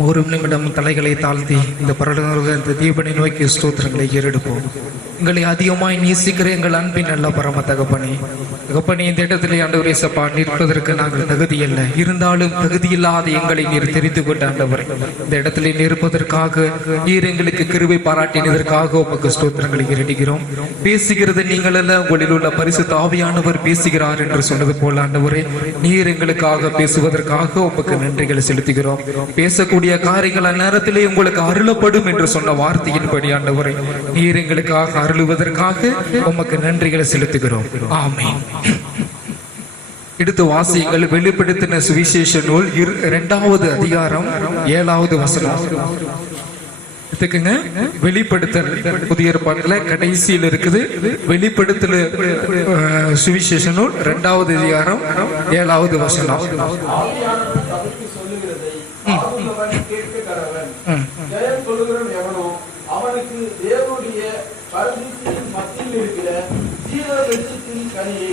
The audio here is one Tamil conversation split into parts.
ஒரு நிமிடம் தலைகளை தாழ்த்தி இந்த பரலோக இந்த தீபனை நோக்கி ஸ்தோத்திரங்களை ஏறெடுப்போம். எங்களை அதிகமாய் நேசிக்கிற எங்கள் அன்பின் நல்ல பரம தகப்பனே, இந்த இடத்திலே ஆண்டவரே சப்பா நிற்பதற்கு நாங்கள் தகுதி அல்ல, இருந்தாலும் தகுதி இல்லாத எங்களை நீர் தெரிந்து கொண்ட ஆண்டவரே, இந்த இடத்திலே நிற்பதற்காக நீர் எங்களுக்கு கிருபை பாராட்டினதற்காக உமக்கு ஸ்தோத்திரங்களை ஏறெடுக்கிறோம். பேசுகிறது நீங்கள் அல்ல, உங்களில் உள்ள பரிசுத்த ஆவியானவர் பேசுகிறார் என்று சொன்னது போல ஆண்டவரே, நீர் எங்களுக்காக பேசுவதற்காக உமக்கு நன்றிகளை செலுத்துகிறோம். பேசக்கூடிய காரியங்கள் அந்நேரத்திலே உங்களுக்கு அருளப்படும் என்று சொன்ன வார்த்தையின்படி ஆண்டவரே, நீர் எங்களுக்காக அருளுவதற்காக உமக்கு நன்றிகளை செலுத்துகிறோம். ஆமென். எடுத்து வாசியுங்கள். வெளிப்படுத்தின சுவிசேஷ நூல் 2வது அதிகாரம் 7வது வசனம். வெளிப்படுத்தல் புதிய ஏற்பாட்டுல கடைசியில் இருக்குது. வெளிப்படுத்தல் சுவிசேஷ நூல் 2வது அதிகாரம் 7வது வசனம். அவனுக்கு தேவனுடைய பரதீசின் மத்தியில் இருக்கிற ஜீவ வெளிச்சத்தின் கனியை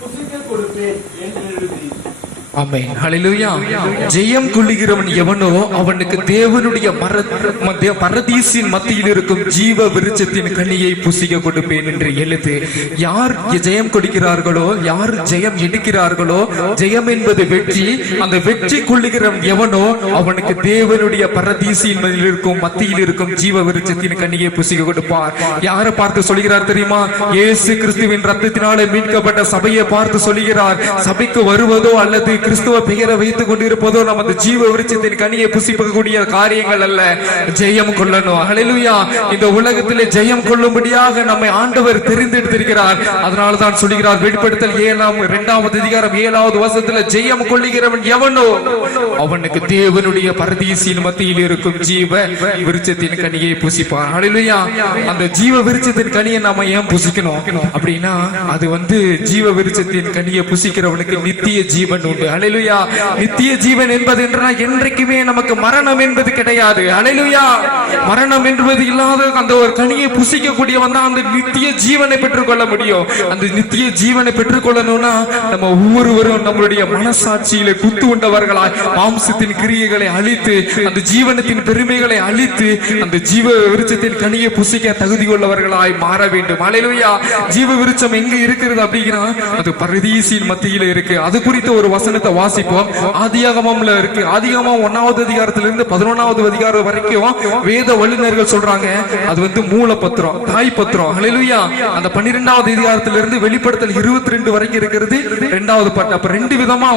புசிக்க கொடுப்பேன் என்று எழுதி. ஆமென். ஹல்லேலூயா. ஜெயம் கொள்ளுகிறவன் எவனோ அவனுக்கு தேவனுடைய பரதீசின் மத்தியில் இருக்கும் ஜீவ விருட்சத்தின் கனியை புசிக்க கொடுப்பேன் என்று எழுது. யார் ஜெயம் கொடுக்கிறார்களோ, யார் ஜெயம் எடுக்கிறார்களோ, ஜெயம் என்பது வெற்றி. அந்த வெற்றி கொள்ளுகிறவன் எவனோ அவனுக்கு தேவனுடைய பரதீசின் மத்தியில் இருக்கும் ஜீவ விருட்சத்தின் கனியை புசிக்க கொடுப்பார். யாரை பார்த்து சொல்கிறார் தெரியுமா? இயேசு கிறிஸ்துவின் ரத்தத்தினாலே மீட்கப்பட்ட சபையை பார்த்து சொல்கிறார். சபைக்கு வருவதோ அல்லது கிறிஸ்துவ பெயரை வைத்துக் கொண்டிருப்பதோ நமது ஜீவ விருட்சத்தின் கனியை புசிக்கக்கூடிய காரியங்கள் அல்ல, ஜெயம் கொள்ளணும். ஹல்லேலூயா. இந்த உலகத்திலே ஜெயம் கொள்ளும்படியாக நம்மை ஆண்டவர் தெரிந்தெடுத்திருக்கிறார். அதனால்தான் சொல்கிறார் வெளிப்படுத்தல் 2வது அதிகாரம் 7வது வசனத்துல, ஜெயம் கொள்ளுகிறவன் எவனோ அவனுக்கு தேவனுடைய பரதீசின் மத்தியில் இருக்கும் ஜீவ விருட்சத்தின் கனியை புசிப்பார். ஹல்லேலூயா. அந்த ஜீவ விருட்சத்தின் கனியை நாம ஏன் புசிக்கணும் அப்படின்னா, அது ஜீவ விருட்சத்தின் கனியை புசிக்கிறவனுக்கு நித்திய ஜீவன் உண்டு. ஹல்லேலூயா. நித்திய ஜீவன் என்பது என்றைக்குமே நமக்கு மரணம் என்பது கிடையாது. ஹல்லேலூயா. மரணம் என்பது இல்லாத அந்த ஒரு கனியை புசிக்கக்கூடியவன் தான் அந்த நித்திய ஜீவனை பெற்றுக்கொள்ள முடியும். அந்த நித்திய ஜீவனை பெற்றுக்கொள்ளணும்னா நம்ம ஒவ்வொருவரும் நம்மளுடைய மனசாட்சியில குத்து உண்டவர்களாய் மாம்சத்தின் கிரியைகளை அழித்து அந்த ஜீவனத்தின் பெருமைகளை அழித்து அந்த ஜீவ விருட்சத்தின் கனியை புசிக்க தகுதி உள்ளவர்களாய் மாற வேண்டும். ஹல்லேலூயா. ஜீவ விருட்சம் எங்க இருக்கிறது அப்படின்னா, அது பரதீசின் மத்தியில இருக்கு. அது குறித்த ஒரு வசனத்தை வாசிப்போம். ஆதியாகமம்ல இருக்கு. ஆதியாகமம் 1வது அதிகாரத்திலிருந்து 11வது அதிகாரம் வரைக்கும் வேத வல்லுநர்கள் சொல்றாங்க அது மூலபத்திரம், தாய் பத்திரம். ஹல்லேலூயா. அந்த 12வது அதிகாரத்திலிருந்து வெளிப்படுத்தல் 22 வரைக்கும் இருக்கிறது 2வது பாட்டு. அப்ப 2 விதமா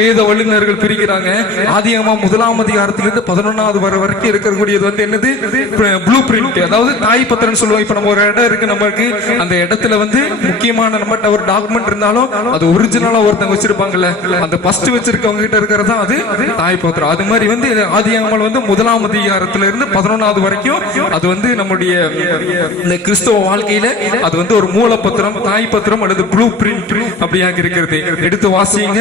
வேத வல்லுநர்கள் பிரிக்கிறாங்க. ஆதியாகமம் 1ஆம் அதிகாரத்திலிருந்து 11வது வரைக்கும் இருக்கக்கூடியது என்னது? ப்ளூ பிரிண்ட், அதாவது தாய் பத்திரம் சொல்லுவோம். இப்ப நம்ம ஒரு இடம் இருக்கு, நமக்கு அந்த இடத்துல முக்கியமான நம்மகிட்ட ஒரு டாக்குமெண்ட் இருந்தாலும் அது ஒரிஜினலா ஒருத்தங்க வச்சிருப்பாங்கல்ல, அந்த ஃபர்ஸ்ட் வச்சிருக்கவங்க கிட்ட இருக்கிறது அது தாய் பத்திரம். அது மாதிரி ஆதியாகமம் 1ஆம் அதிகாரத்திலிருந்து 11வது வரைக்கும் அது நம்முடைய இந்த கிறிஸ்தவ வாழ்க்கையில அது ஒரு மூலபத்திரம், தாய் பத்திரம் அல்லது ப்ளூ பிரிண்ட் அப்படியாக இருக்கிறது. எடுத்து வாசிங்க.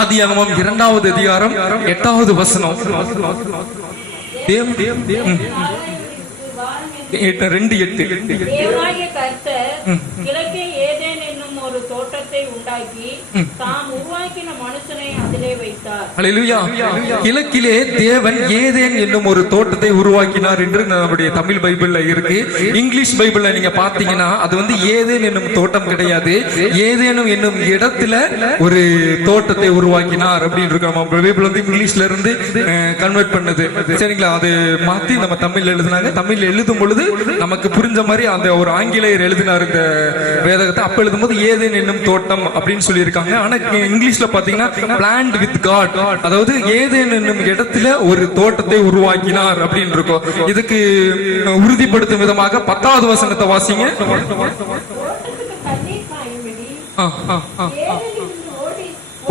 ஆதியாகமம் 2வது அதிகாரம் 8வது வசனம். 2:8 கிழக்கிலே தேவன் ஏதேன் என்னும் ஒரு தோட்டத்தை உருவாக்கினார் என்று நம்முடைய தமிழ் பைபிள்ல இருக்கு. இங்கிலீஷ் பைபிள்ல நீங்க பாத்தீங்கன்னா அது ஏதேன் என்னும் தோட்டம் கிடையாது, ஏதேனும் என்னும் இடத்துல ஒரு தோட்டத்தை உருவாக்கினார் அப்படின்னு இருக்கு. நம்ம பைபிள் இங்கிலீஷ்ல இருந்து கன்வெர்ட் பண்ணது, சரிங்களா? அது மாத்தி நம்ம தமிழ் எழுதினாங்க. தமிழ் எழுதும் பொழுது நமக்கு புரிஞ்ச மாதிரி அந்த ஒரு ஆங்கிலேயர் எழுதினார் இந்த வேதகத்தை. அப்ப எழுதும் போது ஏதேன் என்னும் தோட்டம் அப்படின்னு சொல்லி இருக்காங்க. ஆனா இங்கிலீஷ்ல பாத்தீங்கன்னா பிளான்ட் வித் காட், அதாவது ஏதேன் என்னும் இடத்துல ஒரு தோட்டத்தை உருவாக்கினார் அப்படின்னு இருக்கும். இதுக்கு உறுதிப்படுத்தும் விதமாக 10வது வசனத்தை வாசிங்க.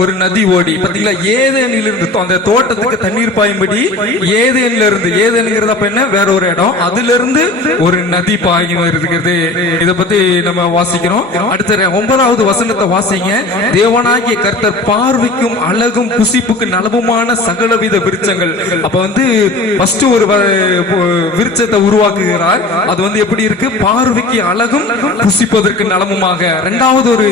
ஒரு நதி ஓடி, பாத்தீங்களா? ஏதேனில் இருந்து அந்த தோட்டத்துக்கு தண்ணீர் பாயும்படி ஏதேன்ல இருந்து, ஏதேனுங்கிறது அப்ப என்ன, வேற ஒரு இடம், அதுல இருந்து ஒரு நதி பாய் இருக்கிறது. இத பத்தி நம்ம வாசிக்கிறோம். அடுத்த 9வது வசனத்தை வாசிங்க. தேவனாகிய கர்த்தர் பார்வைக்கும் அழகும் புசிப்புக்கு நலவுமான சகலவித விருட்சங்கள். அப்ப ஃபர்ஸ்ட் ஒரு விருட்சத்தை உருவாக்குகிறார். அது எப்படி இருக்கு? பார்வைக்கு அழகும் புசிப்பதற்கு நலமுமாக. 2வது ஒரு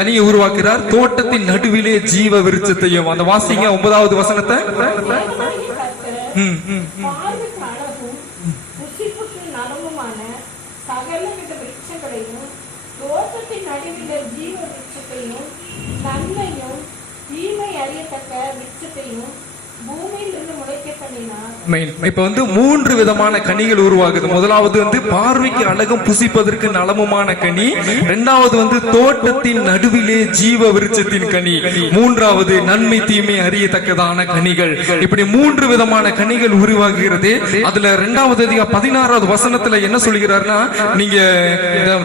கனியை உருவாக்குகிறார், தோட்டத்தின் நடுவில் ஜீவ விருட்சத்தையும். அந்த வாசிங்க 9வது வசனத்தை. பார்வைக்கு அழகும் புசிப்புக்கு நலமுமான சகலவித விருட்சங்களையும் தோட்டத்தின் நடுவில ஜீவ விருட்சத்தையும் நன்மையும் தீமை அறியத்தக்க விருட்சத்தையும் பூமியிலிருந்து முளைக்க பண்ணினார். இப்ப வந்து 3 விதமான கனிகள் உருவாகுது. முதலாவது வந்து பார்வைக்கு அழகும் புசிப்பதற்கு நலமுமான கனி, இரண்டாவது வந்து தோட்டத்தின் நடுவிலே ஜீவ விருட்சத்தின் கனி, மூன்றாவது நன்மை தீமை அறியத்தக்கதான கனிகள். இப்படி 3 விதமான கனிகள் உருவாகிறது. அதுல 2வது 16வது வசனத்துல என்ன சொல்கிறார்னா, நீங்க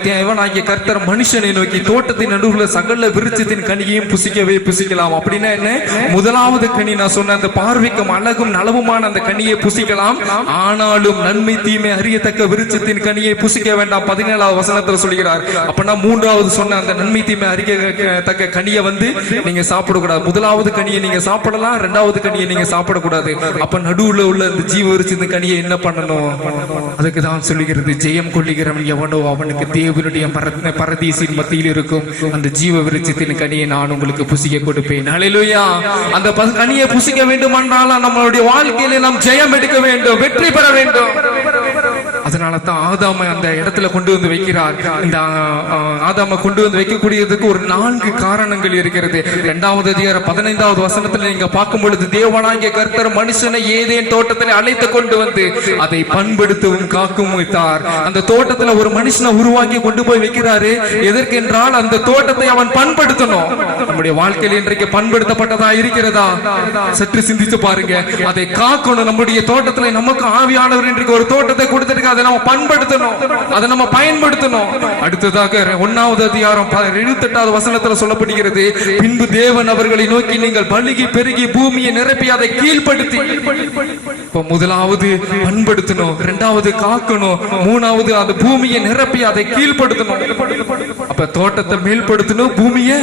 தேவனாகிய கர்த்தர் மனுஷனை நோக்கி தோட்டத்தின் நடுவுல சகல விருட்சத்தின் கனியையும் புசிக்கவே புசிக்கலாம். அப்படின்னா என்ன? முதலாவது கனி நான் சொன்ன அந்த பார்வைக்கும் அழகும் நலவுமான அந்த கனியை புசிக்கலாம், ஆனாலும் நன்மை தீமை அறியத்தக்க விருட்சத்தின் கனியை புசிக்க வேண்டாம். 17வது வசனத்துல சொல்கிறார். அப்பனா 3வது சொன்ன அந்த நன்மை தீமை அறியத்தக்க கனியை வந்து நீங்க சாப்பிடக்கூடாது. முதலாவது கனியை நீங்க சாப்பிடலாம், 2வது கனியை நீங்க சாப்பிடக்கூடாது. அப்ப நடுவுல உள்ள அந்த ஜீவ விருட்சத்தின் கனியை என்ன பண்ணணும்? அதுக்கு தான் சொல்லுகிறது, ஜெயம் கொள்ளுகிறவன் எவனோ அவனுக்கு தேவனுடைய பரதீசின் மத்தியில் இருக்கும் அந்த ஜீவ விருட்சத்தின் கனியை நான் உங்களுக்கு புசிக்க கொடுப்பேன். ஹல்லேலூயா. அந்த கனியை புசிக்க வேண்டும் என்றால் நம்மளுடைய வாழ்க்கையில நாம் ஜெயம் எடுக்க வேண்டும், வெற்றி பெற வேண்டும். அதனால தான் ஆதாமை அந்த இடத்துல கொண்டு வந்து வைக்கிறார். இந்த ஆதாமை கொண்டு வந்து வைக்கக்கூடியதுக்கு ஒரு 4 காரணங்கள் இருக்கிறது. 2வது அதிகாரம் 15வது வசனத்துல நீங்க பார்க்கும் பொழுது, தேவனாகிய கர்த்தர் மனுஷனை ஏதேன் தோட்டத்தில் அழைத்து கொண்டு வந்து அதை பண்படுத்தவும் காக்கும் வைத்தார். அந்த தோட்டத்துல ஒரு மனுஷனை உருவாக்கி கொண்டு போய் வைக்கிறாரு. எதற்கென்றால் அந்த தோட்டத்தை அவன் பண்படுத்தணும். நம்முடைய வாழ்க்கையில் இன்றைக்கு பண்படுத்தப்பட்டதா இருக்கிறதா? சற்று சிந்தித்து பாருங்க. அதை காக்கணும். நம்முடைய தோட்டத்துல நமக்கு ஆவியானவர் இன்றைக்கு ஒரு தோட்டத்தை கொடுத்திருக்க, அதை நம்ம பண்படுத்தணும், அதை நம்ம பயன்படுத்தணும். அடுத்ததாக 1வது அதிகாரம் 78வது வசனத்துல சொல்லப்படுகிறது, பின்பு தேவன் அவர்களை நோக்கி நீங்கள் பலுகி பெருகி பூமியை நிரப்பி அதை கீழ்ப்படுத்தி. இப்ப முதலாவது பண்படுத்தணும், 2வது காக்கணும், 3வது அந்த பூமியை நிரப்பி அதை கீழ்ப்படுத்தணும். அப்ப தோட்டத்தை மேல்படுத்தணும், பூமியை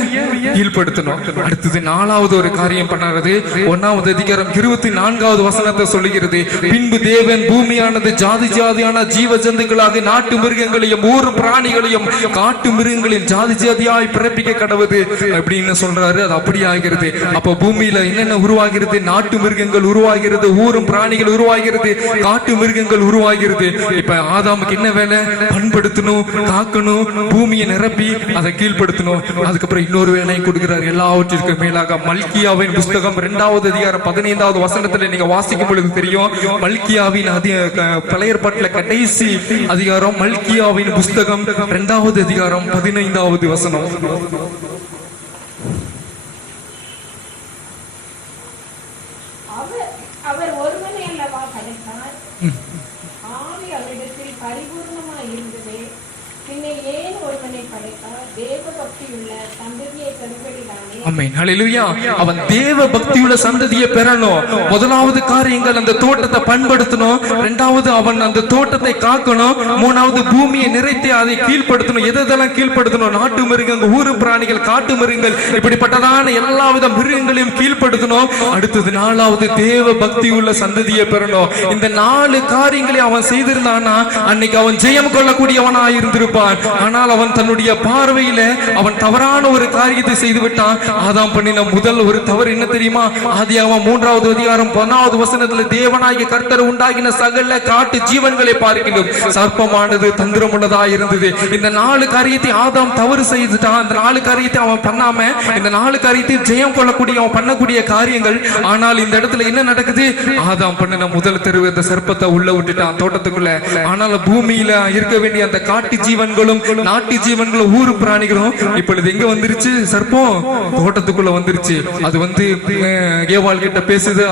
கீழ்ப்படுத்தணும். அடுத்தது 4வது ஒரு காரியம் பண்ணறது. 1வது அதிகாரம் 24வது வசனத்தை சொல்லுகிறது, பின்பு தேவன் பூமியானது ஜாதி ஜாதியான ஜீவ ஜந்துக்களாக நாட்டு மிருகங்களையும் ஊர் பிராணிகளையும் காட்டு மிருகங்களையும் ஜாதி ஜாதியாய் பிறப்பிக்க கடவுது அப்படின்னு சொல்றாரு. அது அப்படி ஆகிறது. அப்ப பூமியில என்னென்ன உருவாகிறது? நாட்டு மிருகங்கள் உருவாகிறது, ஊரும் பிராணிகள் உருவாகிறது, காட்டு மிருகங்கள் உருவாகிறது. இப்ப ஆதாமுக்கு என்ன வேலை? பண்படுத்தணும், காக்கணும், பூமியை நிரப்பி அதை கீழ்படுத்தணும். அதுக்கப்புறம் இன்னொரு வேலையை கொடுக்கிறார். எல்லாவற்றிற்கும் மேலாக மல்கியாவின் புஸ்தகம் 2வது அதிகாரம் 15வது வசனத்துல நீங்க வாசிக்கும் பொழுது தெரியும், மல்கியாவின் பழைய ஏற்பாட்டில் கடைசி அதிகாரம் மல்கியாவின் புஸ்தகம் 2வது அதிகாரம் 15வது வசனம். அவர் ஒருவனை அல்லவா படைத்தார், ஆவி அவரிடத்தில் பரிபூர்ணமாய் இருந்தது, பின்ன ஏன் ஒருவனை படைத்தார்? தேவ பக்தியுள்ள சந்ததியை பெறும்படிதானே. ஆமென். ஹல்லேலூயா. அவன் தேவ பக்தியுள்ள சந்ததியை பெறணும். முதலாவது காரியங்கள் அந்த தோட்டத்தை பண்படுத்தணும், 2வது அவன் அந்த தோட்டத்தை காக்கணும், 3வது பூமியை நிறைத்து அதை கீழ்படுத்தணும். எதெல்லாம் கீழ்படுத்தணும்? நாட்டு மிருகங்கள், ஊரு பிராணிகள், காட்டு மிருகங்கள், இப்படிப்பட்டதான எல்லாவித மிருகங்களையும் கீழ்படுத்தணும். அடுத்தது 4வது தேவ பக்தியுள்ள சந்ததியை பெறணும். இந்த 4 காரியங்களை அவன் செய்திருந்தானா அன்னைக்கு அவன் ஜெயம் கொள்ளக்கூடியவனா இருந்திருப்பான். ஆனால் அவன் தன்னுடைய பார்வையில அவன் தவறான ஒரு காரியத்தை செய்து விட்டான். ஆதாம் பண்ணின முதல் ஒரு தவறு என்ன தெரியுமா? ஆதியாகமம் 3வது அதிகாரம் 1வது வசனத்துல, தேவனாகிய கர்த்தர் உண்டாக்கின சகல காட்டு ஜீவன்களை பார்க்கிலும் சர்ப்பமானது தந்திரமுள்ளதா இருந்தது. இந்த 4 காரியத்தை ஆதாம் தவறு செய்துட்டான். அந்த 4 காரியத்தை அவன் பண்ணாம இந்த 4 காரியத்தை ஜெயம் கொள்ளக்கூடிய அவன் பண்ணக்கூடிய காரியங்கள். ஆனால் இந்த இடத்துல என்ன நடக்குது? ஆதாம் பண்ணின முதல் தெருவு இந்த சர்ப்பத்தை உள்ள விட்டுட்டான் தோட்டத்துக்குள்ள. ஆனால் பூமியில இருக்க வேண்டிய அந்த காட்டு ஜீவன்களும் நாட்டு ஜீவன்களும் ஊரு பிராணிகளும் இப்பொழுது எங்க வந்துருச்சு? சர்ப்பம் தோட்டத்துக்குள்ள வந்துருச்சு. அது வந்து ஏவாள் கிட்ட பேசுது.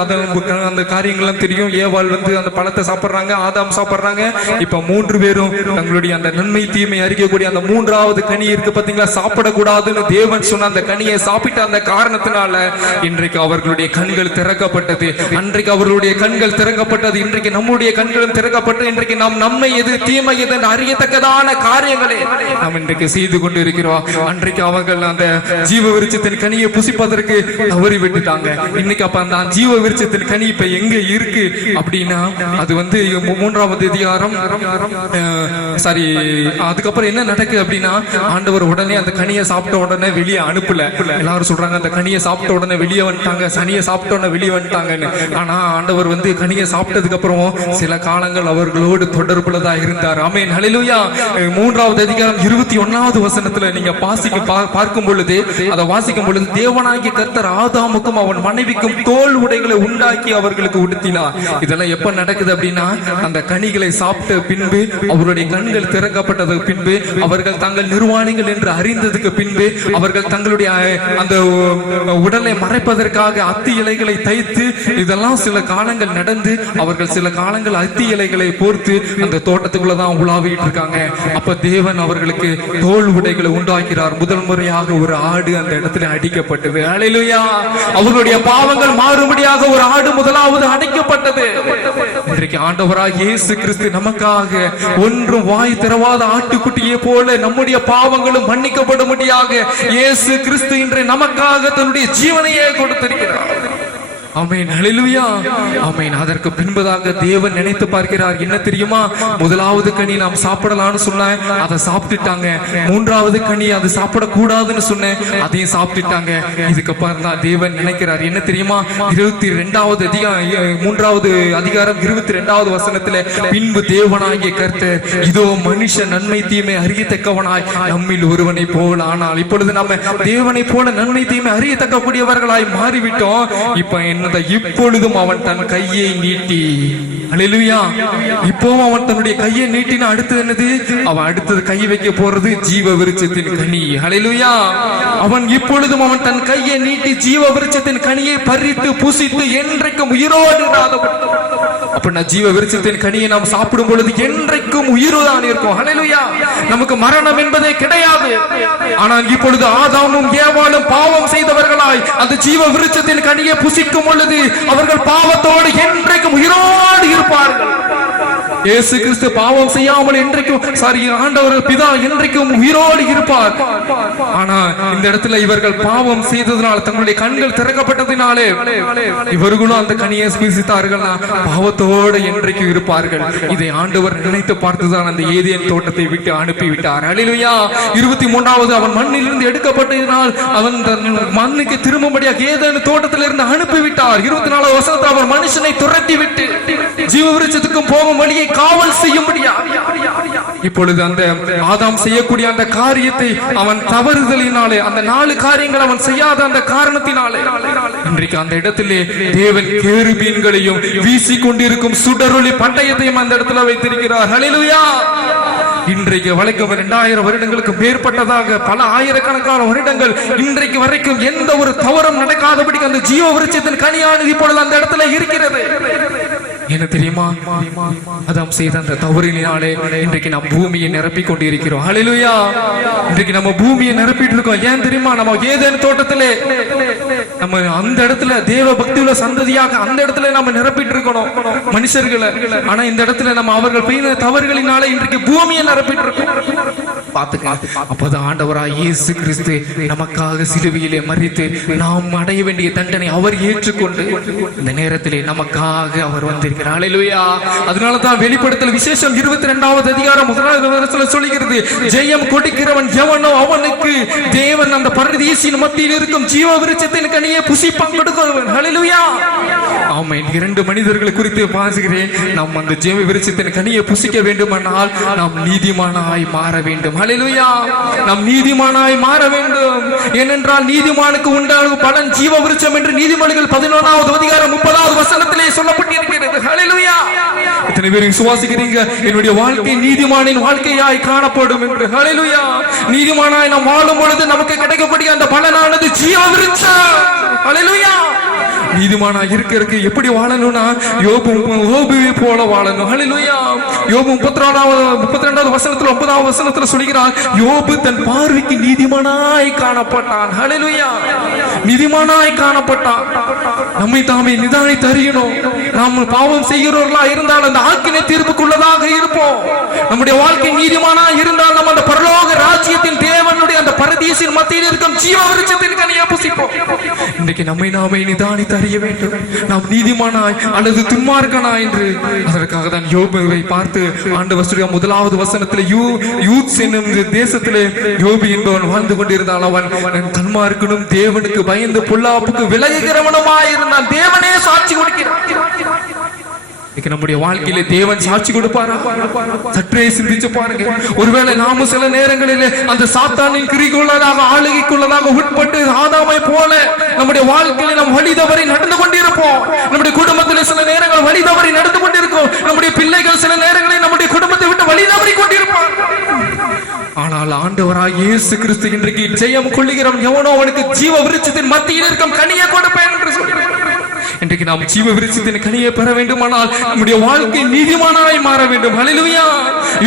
அந்த காரியங்கள்லாம் தெரியும். ஏவாள் வந்து அந்த பழத்தை சாப்பிடுறாங்க, ஆதாம் சாப்பிடுறாங்க. இப்ப 3 பேரும் தங்களுடைய அந்த நன்மை தீமை அறிக்கக்கூடிய அந்த 3வது கனி இருக்கு பாத்தீங்களா, சாப்பிடக்கூடாதுன்னு தேவன் சொன்ன அந்த கனியை சாப்பிட்ட அந்த காரணத்தினால இன்றைக்கு அவர்களுடைய கண்கள் திறக்கப்பட்டது. அன்றைக்கு அவர்களுடைய கண்கள் திறக்கப்பட்டது. இன்றைக்கு நம்முடைய கண்களும் திறக்கப்பட்டு இன்றைக்கு நாம் நன்மை எது தீமை எது என்று அறியத்தக்கதான காரியங்களை நாம் இன்றைக்கு இன்றைக்கு செய்து கொண்டு இருக்கிறோம். அன்றைக்கு அவர்கள் அந்த ஜீவ விருட்சத்தின் கனியை புசிப்பதற்கு தவறி விட்டுட்டாங்க. இன்னைக்கு அப்ப அந்த ஜீவ விருட்சத்தின் கனி இப்ப எங்க இருக்கு அப்படின்னா, அது வந்து 3வது அதிகாரம் சாரி, அதுக்கப்புறம் என்ன நடக்குது அப்படின்னா, ஆண்டவர் உடனே அந்த கனியை சாப்பிட்ட உடனே வெளியே அனுப்பல. எல்லாரும் சொல்றாங்க அந்த கனியை சாப்பிட்ட உடனே வெளியே வந்துட்டாங்க, சனியை சாப்பிட்ட உடனே வெளியே வந்துட்டாங்கன்னு. ஆனா ஆண்டவர் வந்து கனியை சாப்பிட்டதுக்கு அப்புறம் சில காலங்கள் அவர்களோடு தொடர்புலதான் இருந்தார். ஆமென், ஹல்லேலூயா. 3வது அதிகாரம் 21வது வசனத்துல நீங்க பார்க்கும் பொழுது, அதை வாசிக்கும் பொழுது, தேவனாகிய கர்த்தர் ஆதாமுக்கும் அவன் மனைவிக்கும் தோல் உடைகளை உண்டாக்கி அவர்களுக்கு உடுத்தினார். இதெல்லாம் எப்ப நடக்குது அப்படின்னா, அந்த கனிகளை சாப்பிட்ட பின்பு, அவருடைய கண்கள் திறக்கப்பட்டதுக்கு பின்பு, அவர்கள் தங்கள் நிர்வாணிகள் என்று அறிந்ததுக்கு பின்பு, அவர்கள் தங்களுடைய அந்த உடலை மறைப்பதற்காக அத்தி இலைகளை தைத்து, இதெல்லாம் சில காலங்கள் நடந்து, அவர்கள் சில காலங்கள் அத்தி இலைகளை போர்த்து அந்த தோட்டத்துக்குள்ளதான் உலாவிட்டு இருக்காங்க. அப்ப தேவன் அவர்களுக்கு தோல் உடைகளை உண்டாக்கிறார். முதல் முறையாக ஒரு ஆடு அந்த இடத்துல அடிக்கப்பட்டது. ஹல்லேலூயா. அவர்களுடைய பாவங்கள் மாறுபடியாக ஒரு ஆடு முதலாவது அடிக்கப்பட்டது. இன்றைக்கு ஆண்டவராகிய இயேசு கிறிஸ்து நமக்காக ஒன்றும் வாய் திறவாத ஆட்டுக்குட்டியை போல நம்முடைய பாவங்களும் மன்னிக்கப்படும்படியாக இயேசு கிறிஸ்து இன்று நமக்காக தன்னுடைய ஜீவனையே கொடுத்திருக்கிறார். ஆமென், ஹல்லேலூயா. ஆமென். அதற்கு பின்பதாக தேவன் நினைத்து பார்க்கிறார். என்ன தெரியுமா, முதலாவது கனி நாம் சாப்பிடலாம்னு சொன்னேன், அதை சாப்பிட்டுட்டாங்க. 3வது கனி அது சாப்பிடக்கூடாதுன்னு சொன்னேன், அதையும் சாப்பிட்டுட்டாங்க. இதுக்கப்புறம் தான் தேவன் நினைக்கிறார். என்ன தெரியுமா, 3வது அதிகாரம் 22வது வசனத்துல, பின்பு தேவனாகிய கர்த்தர், இதோ மனுஷன் நன்மை தீமை அறியத்தக்கவனாய் நம்மில் ஒருவனை போல ஆனால். இப்பொழுது நம்ம தேவனை போல நன்மை தீமை அறியத்தக்கக்கூடியவர்களாய் மாறிவிட்டோம். இப்ப இப்பொழுதும் அவன் தன் கையை நீட்டி, ஹல்லேலூயா, இப்பவும் அவன் தன்னுடைய கையை நீட்டின அடுத்தது என்னது, அவன் அடுத்தது கை வைக்க போறது ஜீவ விருட்சத்தின் கனி. ஹல்லேலூயா. அவன் இப்பொழுதும் அவன் தன் கையை நீட்டி ஜீவ விருட்சத்தின் கனியை பறித்து புசித்து என்றைக்கும் உயிரோடு அப்படின்னா ஜீவ விருட்சத்தின் கனியை நாம் சாப்பிடும் பொழுது என்றைக்கும் உயிரோடு இருக்கும். ஹல்லேலூயா. நமக்கு மரணம் என்பதே கிடையாது. ஆனால் இப்பொழுது ஆதாமும் ஏவாளும் பாவம் செய்தவர்களாய் அந்த ஜீவ விருட்சத்தின் கனியை புசிக்கும் பொழுது அவர்கள் பாவத்தோடு என்றைக்கும் உயிரோடு இருப்பார்கள். இயேசு கிறிஸ்து பாவம் செய்யாமல் என்றைக்கும் ஆண்டவர் பிதா என்றைக்கும் உயிரோடு இருப்பார். ஆனா இந்த இடத்துல இவர்கள் பாவம் செய்ததனால், தங்களுடைய கண்கள் திறக்கப்பட்டதினாலே இவர்களும் அந்த கனியை புசித்தார்கள், பாவத்தோடு என்றைக்கும் இருப்பார்கள். இதை ஆண்டவர் நினைத்து பார்த்துதான் அந்த ஏதேன் தோட்டத்தை விட்டு அனுப்பிவிட்டார். ஹல்லேலூயா. 23வது அவன் மண்ணிலிருந்து எடுக்கப்பட்டதினால் அவன் மண்ணுக்கு திரும்பும்படியாக ஏதேன் தோட்டத்திலிருந்து அனுப்பிவிட்டார். 24வது வசனத்தில் அவர் மனுஷனை துரத்தி விட்டு ஜீவ விருட்சத்துக்கும் போகும் வழியை காவல் செய்யும்படியா. இப்பொழுது அந்த ஆதாம் செய்யக்கூடிய அந்த காரியத்தை அவன் தவறுதலினாலே, அந்த 4 காரியங்கள் அவன் செய்யாத அந்த காரணத்தினாலே, இன்றைக்கு அந்த இடத்திலே தேவன் கேருபீன்களையும் வீசிக் கொண்டிருக்கும் சுடரொளி பட்டயத்தையும் அந்த இடத்துல வைத்திருக்கிறார். ஹல்லேலூயா. இன்றைக்கு வழக்கம் 2000 வருடங்களுக்கு மேற்பட்டதாக பல ஆயிரக்கணக்கான வருடங்கள் இன்றைக்கு வரைக்கும் எந்த ஒரு தவறும் நடக்காதபடி அந்த ஜீவ விருட்சத்தின் கனியானது இப்பொழுது அந்த இடத்துல இருக்கிறது. என்ன தெரியுமா, ஆதாம் செய்த அந்த தவறினாலே இன்றைக்கு நாம் பூமியை நிரப்பிக் கொண்டிருக்கிறோம். ஹல்லேலூயா. இன்றைக்கு நம்ம பூமியை நிரப்பிட்டு இருக்கோம். ஏன் தெரியுமா, நம்ம ஏதேன் தோட்டத்திலே நம்ம அந்த இடத்துல தேவ பக்தியுள்ள சந்ததியாக அந்த இடத்துல நம்ம நிரப்பிட்டு இருக்கணும் மனுஷர்களை. ஆனா இந்த இடத்துல நம்ம அவர்கள் பெய்த தவறுகளினாலே இன்றைக்கு பூமியை நிரப்பிட்டு இருக்கோம். அப்போது ஆண்டவராய் இயேசு கிறிஸ்து நமக்காக சிலுவையிலே மரித்து நாம் அடைய வேண்டிய தண்டனை அவர் ஏற்றுக்கொண்டு இந்த நேரத்திலே நமக்காக அவர் வந்திருக்கிறார். ஹல்லேலூயா. அதனால தான் வெளிப்படுத்தல் விசேஷம் 22வது அதிகாரம் 1வது வசனத்தில் சொல்கிறது, ஜெயம் கொடுக்கிறவன் எவனோ அவனுக்கு தேவன் அந்த பரதீசின் மத்தியில் இருக்கும் ஜீவ விருட்சத்தின் கனியை புசிப்பான் கொடுக்கிறவன். ஹல்லேலூயா. ஆமென். 2 மனிதர்களை குறித்து வாசிக்கிறேன். நாம் அந்த ஜீவ விருட்சத்தின் கனியை புசிக்க வேண்டுமானால் நாம் நீதிமானாய் மாற வேண்டும். ஹல்லேலூயா. நாம் நீதிமானாய் மாற வேண்டும். ஏனென்றால் நீதிமானுக்கு உண்டாகும் பலன் ஜீவ விருட்சம் என்று நீதிமொழிகள் 11வது அதிகாரம் 30வது வசனத்திலே சொல்லப்பட்டிருக்கிறது. ஹல்லேலூயா. எத்தனை பேர் விசுவாசிக்கிறீங்க என்னுடைய வாழ்க்கை நீதிமானின் வாழ்க்கையாய் காணப்படும் என்று? ஹல்லேலூயா. நீதிமானாய் நாம் வாழும் பொழுது நமக்கு கிடைக்கக்கூடிய அந்த பலனானது ஜீவ விருட்சம். ஹல்லேலூயா. நீதிமானா இருக்க எப்படி வாழணும்னா யோபுவை போல வாழணும். ஹல்லேலூயா. யோபு 32வது வசனத்துல 9வது வசனத்துல சொல்கிறார், யோபு தன் பார்வைக்கு நீதிமானாய் காணப்பட்டான். ஹல்லேலூயா. நீதிமானாய் காணப்பட்டான். நம்மை தாமே நிதானித்து அறியணும். நாம் பாவம் செய்கிறவர்களா இருந்தால் அந்த ஆக்கினை தீர்ப்புக்குள்ளதாக இருப்போம். நம்முடைய வாழ்க்கை நீதிமானா இருந்தால் நம்ம அந்த பரலோக ராஜ்யத்தின் தேவனுடைய அந்த பரதீசின் மத்தியில் இருக்கும் ஜீவ விருட்சத்தின் கனியை புசிப்போம். இன்றைக்கு நம்மை நாமே நிதானித்து அறிய வேண்டும். நாம் நீதிமானாய் அல்லது துன்மார்க்கனாய் என்று. அதற்காக தான் யோபுவை பார்த்து ஆண்டவர் சொல்கிறார், முதலாவது வசனத்திலே யூத்ஸ் என்னும் தேசத்திலே யோபு என்பவன் வாழ்ந்து கொண்டிருந்தான். அவன் தன்மார்க்கனும் தேவனுக்கு பயந்து பொல்லாப்புக்கு விலகுகிறவனுமாய் இருந்தான். தேவனே சாட்சி கொடுக்கிறார். நம்முடைய வாழ்க்கையிலே தேவன் சாட்சி கொடுப்பாரா? சற்றே சிந்திச்சு பாருங்க. ஒருவேளை நாம சில நேரங்களிலே அந்த சாத்தானின் கிரிக்குள்ளதாக ஆளுகைக்குள்ளதாக உட்பட்டு ஆதாமை போல நம்முடைய வாழ்க்கையில நாம் வழி தவறி நடந்து கொண்டிருப்போம். நம்முடைய குடும்பத்தில் சில நேரங்கள் வழி தவறி நடந்து கொண்டிருக்கும். நம்முடைய பிள்ளைகள் சில நேரங்களில் நம்முடைய குடும்பத்தை விட்டு வழி தவறி கொண்டிருப்பார். ஆனால் ஆண்டவராய் இயேசு கிறிஸ்து இன்றைக்கு ஜெயம் கொள்ளுகிறவன் எவனோ அவனுக்கு ஜீவ விருட்சத்தின் மத்தியில் இருக்கும் கனியை கொடுப்பேன் என்று சொல்கிறார். இன்றைக்கு நாம் ஜீவ விருட்சத்தின் கனியை பெற வேண்டுமானால் நம்முடைய வாழ்க்கை நீதிமானாய் மாற வேண்டும். ஹல்லேலூயா.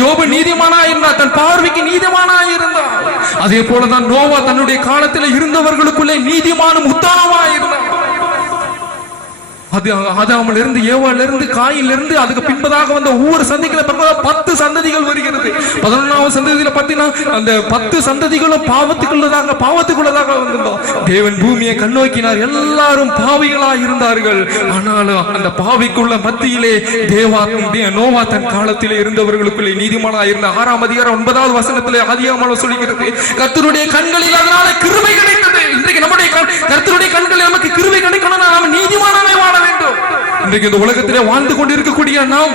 யோபு நீதிமானாய் இருந்தார், தன் பார்வைக்கு நீதிமானாய் இருந்தார். அதே போலதான் நோவா தன்னுடைய காலத்தில் இருந்தவர்களுக்குள்ளே நீதிமானும் உத்தமமாய் இருந்தார். ஆதாமிலிருந்து ஏவாளிலிருந்து காயிலிருந்து அதுக்கு பின்பதாக வந்த ஒவ்வொரு சந்ததிகளை 10 சந்ததிகள் வருகிறது. 11வது சந்ததியில பார்த்தீங்கன்னா அந்த 10 சந்ததிகளும் பாவத்துக்குள்ளதாக வந்திருந்தோம். தேவன் பூமியை கண்ணோக்கினார், எல்லாரும் பாவிகளாய் இருந்தார்கள். ஆனாலும் அந்த பாவிக்குள்ள மத்தியிலே நோவா தன் காலத்திலே இருந்தவர்களுக்குள்ளே நீதிமானாய் இருந்த 6ஆம் அதிகாரம் 9வது வசனத்திலே ஆதியாகமம் சொல்கிறது, கர்த்தருடைய கண்களில் அதனால கிருபை கிடைத்தது. இன்றைக்கு நம்முடைய கர்த்தருடைய கண்களில் நமக்கு கிருபை கிடைக்கணும், நாம் நீதிமானாய் வாழ வேண்டும். இன்றைக்கு இந்த உலகத்திலே வாழ்ந்து கொண்டிருக்கக்கூடிய நாம்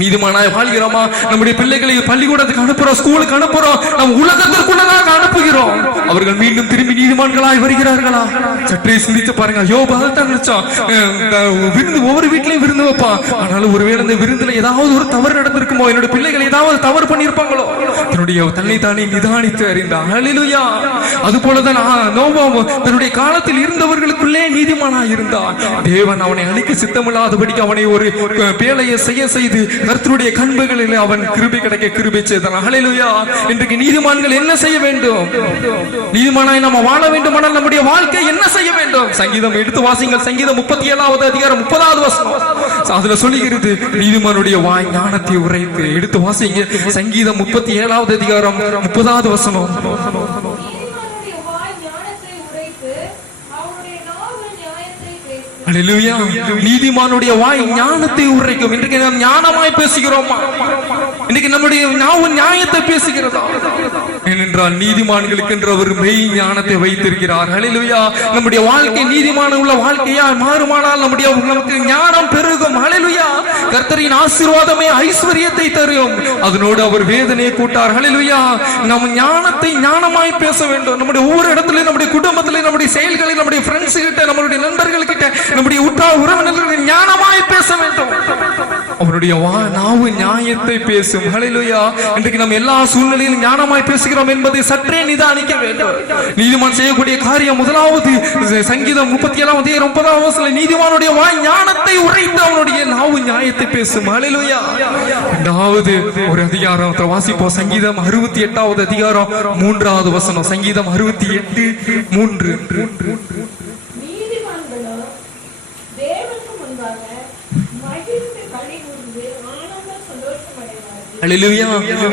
நீதிமானாய் வாழ்கிறோமா? நம்முடைய பிள்ளைகளை பள்ளிக்கூடத்துக்கு அனுப்புறோம், ஸ்கூலுக்கு அனுப்புறோம், நாம் உலகத்திற்குள்ளதாக அனுப்புகிறோம். அவர்கள் மீண்டும் திரும்பி நீதிமான்களாய் வருகிறார்களா? சற்றே சிந்தித்து பாருங்க. யோபு அதைத்தான் நினைச்சான். விருந்து ஒவ்வொரு வீட்லயும் விருந்து வைப்பான். ஆனாலும் ஒருவேளை இந்த விருந்துல ஏதாவது ஒரு தவறு நடந்திருக்குமோ, என்னோட பிள்ளைகள் ஏதாவது தவறு பண்ணியிருப்பாங்களோ, தன்னுடைய தன்னை நிதானித்து அறிந்தான். ஹல்லேலூயா. அது போலதான் நோவா தன்னுடைய காலத்தில் இருந்தவர்களுக்குள்ளே நீதிமானாய் இருந்தான். தேவன் அவனை அழிக்க சித்தமில்லாதபடிக்கு அவனை ஒரு பேழையை செய்து கர்த்தருடைய கண்களில் அவன் கிருபை கிடைக்க கிருபை செய்தான். ஹல்லேலூயா. இன்றைக்கு நீதிமான்கள் என்ன செய்ய வேண்டும்? நீதிமானாய் நாம வாழ வேண்டுமானால் நம்முடைய வாழ்க்கை என்ன செய்ய வேண்டும்? சங்கீதம் எடுத்து வாசிங்கள். சங்கீதம் 37வது அதிகாரம் 30வது வசனம் அதுல சொல்லுகிறது, நீதிமானுடைய வாய் ஞானத்தை உரைத்து. எடுத்து வாசிங்க. சங்கீதம் 37வது அதிகாரம் 30வது வசனம். ஹல்லேலூயா. நீதிமானுடைய வாய் ஞானத்தை உரைக்கும். இன்றைக்கு நாம் ஞானமாய் பேசுகிறோமா? இன்றைக்கு நம்முடைய நாவும் நியாயத்தை பேசுகிறதா? ஏனென்றால் நீதிமான்களுக்கு என்று அவர் மெய் ஞானத்தை வைத்திருக்கிறார். ஹல்லேலூயா. நம்முடைய வாழ்க்கை நீதிமான உள்ள வாழ்க்கையா மாறுமானால் நமக்கு ஞானம் பெருகும். ஹல்லேலூயா. கர்த்தரின் ஆசீர்வாதமே ஐஸ்வரியத்தை தரும், அதனோடு அவர் வேதனையை கூட்டார். ஹல்லேலூயா. நாம் ஞானத்தை ஞானமாய் பேச வேண்டும். நம்முடைய ஒவ்வொரு இடத்துல, நம்முடைய குடும்பத்திலே, நம்முடைய செயல்களில், நம்முடைய ஃப்ரெண்ட்ஸ் கிட்ட, நம்மளுடைய நண்பர்கள் கிட்ட, நம்முடைய உற்றார் உறவினர்கள் ஞானமாய் பேச வேண்டும். அவருடைய நாவு நியாயத்தை பேசும். ஹல்லேலூயா. இன்றைக்கு நாம் எல்லா சூழ்நிலையிலும் ஞானமாய் பேசுகிறோம் என்பதை சற்றே நிதானிக்க வேண்டும். நீதிமான் செய்யக்கூடிய காரியம் முதலாவது சங்கீதம் 37ஆம் அதிகாரம் 30வது வசனம், நீதிமானுடைய வாய் ஞானத்தை உரைத்து அவனுடைய நாவு நியாயத்தை பேசும். ஹல்லேலூயா. இரண்டாவது ஒரு அதிகாரத்தை வாசிப்போம். சங்கீதம் 68வது அதிகாரம் 3வது வசனம். சங்கீதம் 68:3. ஹல்லேலூயா.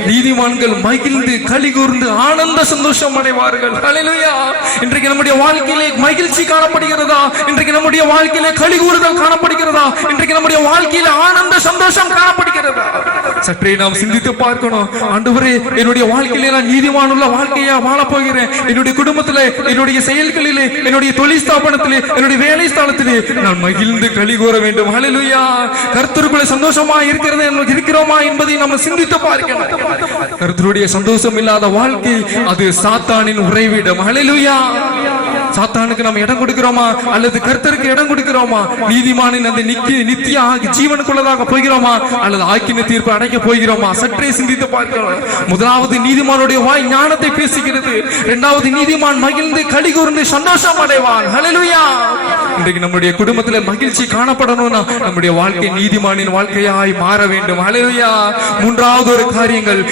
நீதிமான்கள் மகிழ்ந்து களி கூர்ந்து ஆனந்த சந்தோஷம் அடைவார்கள். ஹல்லேலூயா. இன்றைக்கு நம்முடைய வாழ்க்கையிலே மகிழ்ச்சி காணப்படுகிறதா? இன்றைக்கு நம்முடைய வாழ்க்கையிலே களி கூறுதல் காணப்படுகிறதா? இன்றைக்கு நம்முடைய வாழ்க்கையில ஆனந்த சந்தோஷம் காணப்படுகிறதா? சற்றே நாம் சிந்தித்து பார்க்கணும். ஆண்டவரே, என்னுடைய வாழ்க்கையிலே நான் நீதிமானுள்ள வாழ்க்கையா வாழப் போகிறேன். என்னுடைய குடும்பத்திலே, என்னுடைய செயல்களிலே, என்னுடைய தொழில் ஸ்தாபனத்திலே, என்னுடைய வேலை ஸ்தானத்திலே நான் மகிழ்ந்து களி கூற வேண்டும். ஹல்லேலூயா. கர்த்தருக்குள்ளே சந்தோஷமா இருக்கிறோமா என்பதை நம்ம சிந்தித்து பார்க்கணும். கர்த்தருடைய சந்தோஷம் இல்லாத வாழ்க்கை அது சாத்தானின் உறைவிடம். ஹல்லேலூயா. சாத்தானுக்கு நம்ம இடம் கொடுக்கிறோமா அல்லது கர்த்தருக்கு இடம் கொடுக்கிறோமா? நீதிமானின் அந்த நித்திய ஜீவனுக்குள்ளதாக போகிறோமா அல்லது ஆக்கின தீர்ப்பு அடைக்க போகிறோமா? சற்றே சிந்தித்து பார்க்கிறோம். முதலாவது நீதிமானுடைய வாய் ஞானத்தை பேசுகிறது. இரண்டாவது நீதிமான் மகிழ்ந்து களி கூர்ந்து சந்தோஷம் அடைவான். ஹல்லேலூயா. இன்றைக்கு நம்முடைய குடும்பத்தில் மகிழ்ச்சி காணப்படணும்னா நம்முடைய வாழ்க்கை நீதிமானின் வாழ்க்கையாய் மாற வேண்டும். ஹல்லேலூயா. மூன்றாவது ஒரு காரியங்கள்,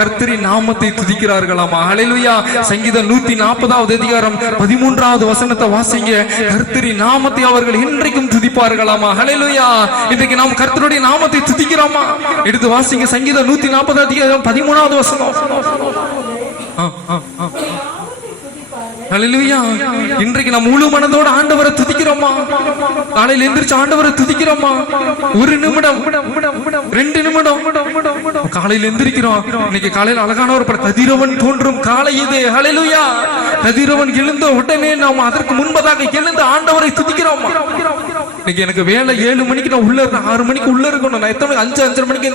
கர்த்தரின் நாமத்தை துதிக்கிறார்களாமா. ஹல்லேலூயா. சங்கீதம் 140வது அதிகாரம் 13வது வசனத்தை வாசிங்க. கர்த்தரின் நாமத்தை அவர்கள் இன்றைக்கும் துதிப்பார்களாமா. ஹல்லேலூயா. இன்றைக்கு நாம் கர்த்தருடைய நாமத்தை துதிக்கிறோமா? எடுத்து வாசிங்க. சங்கீதம் 140 அதிகாரம் 13வது வசனம். ஹல்லேலூயா. இன்றைக்கு நாம் முழு மனதோட ஆண்டவரை துதிக்கிறோமா? காலையில் எந்திரிச்சு ஆண்டவரை துதிக்கிறோமா? 1 நிமிடம் 2 நிமிடம் காலையில் எந்திரிக்கிறோம். இன்னைக்கு காலையில் அழகான ஒரு கதிரவன் தோன்றும் காலை இது. ஹல்லேலூயா. கதிரவன் எழுந்த உடனே நாம் அதற்கு முன்பதாக எழுந்து ஆண்டவரை துதிக்கிறோமா? இன்னைக்கு எனக்கு வேலை 7 மணிக்கு நான் உள்ள இருக்கேன், 6 மணிக்கு உள்ள இருக்கணும். நான் எத்தனை 5:30 மணிக்கு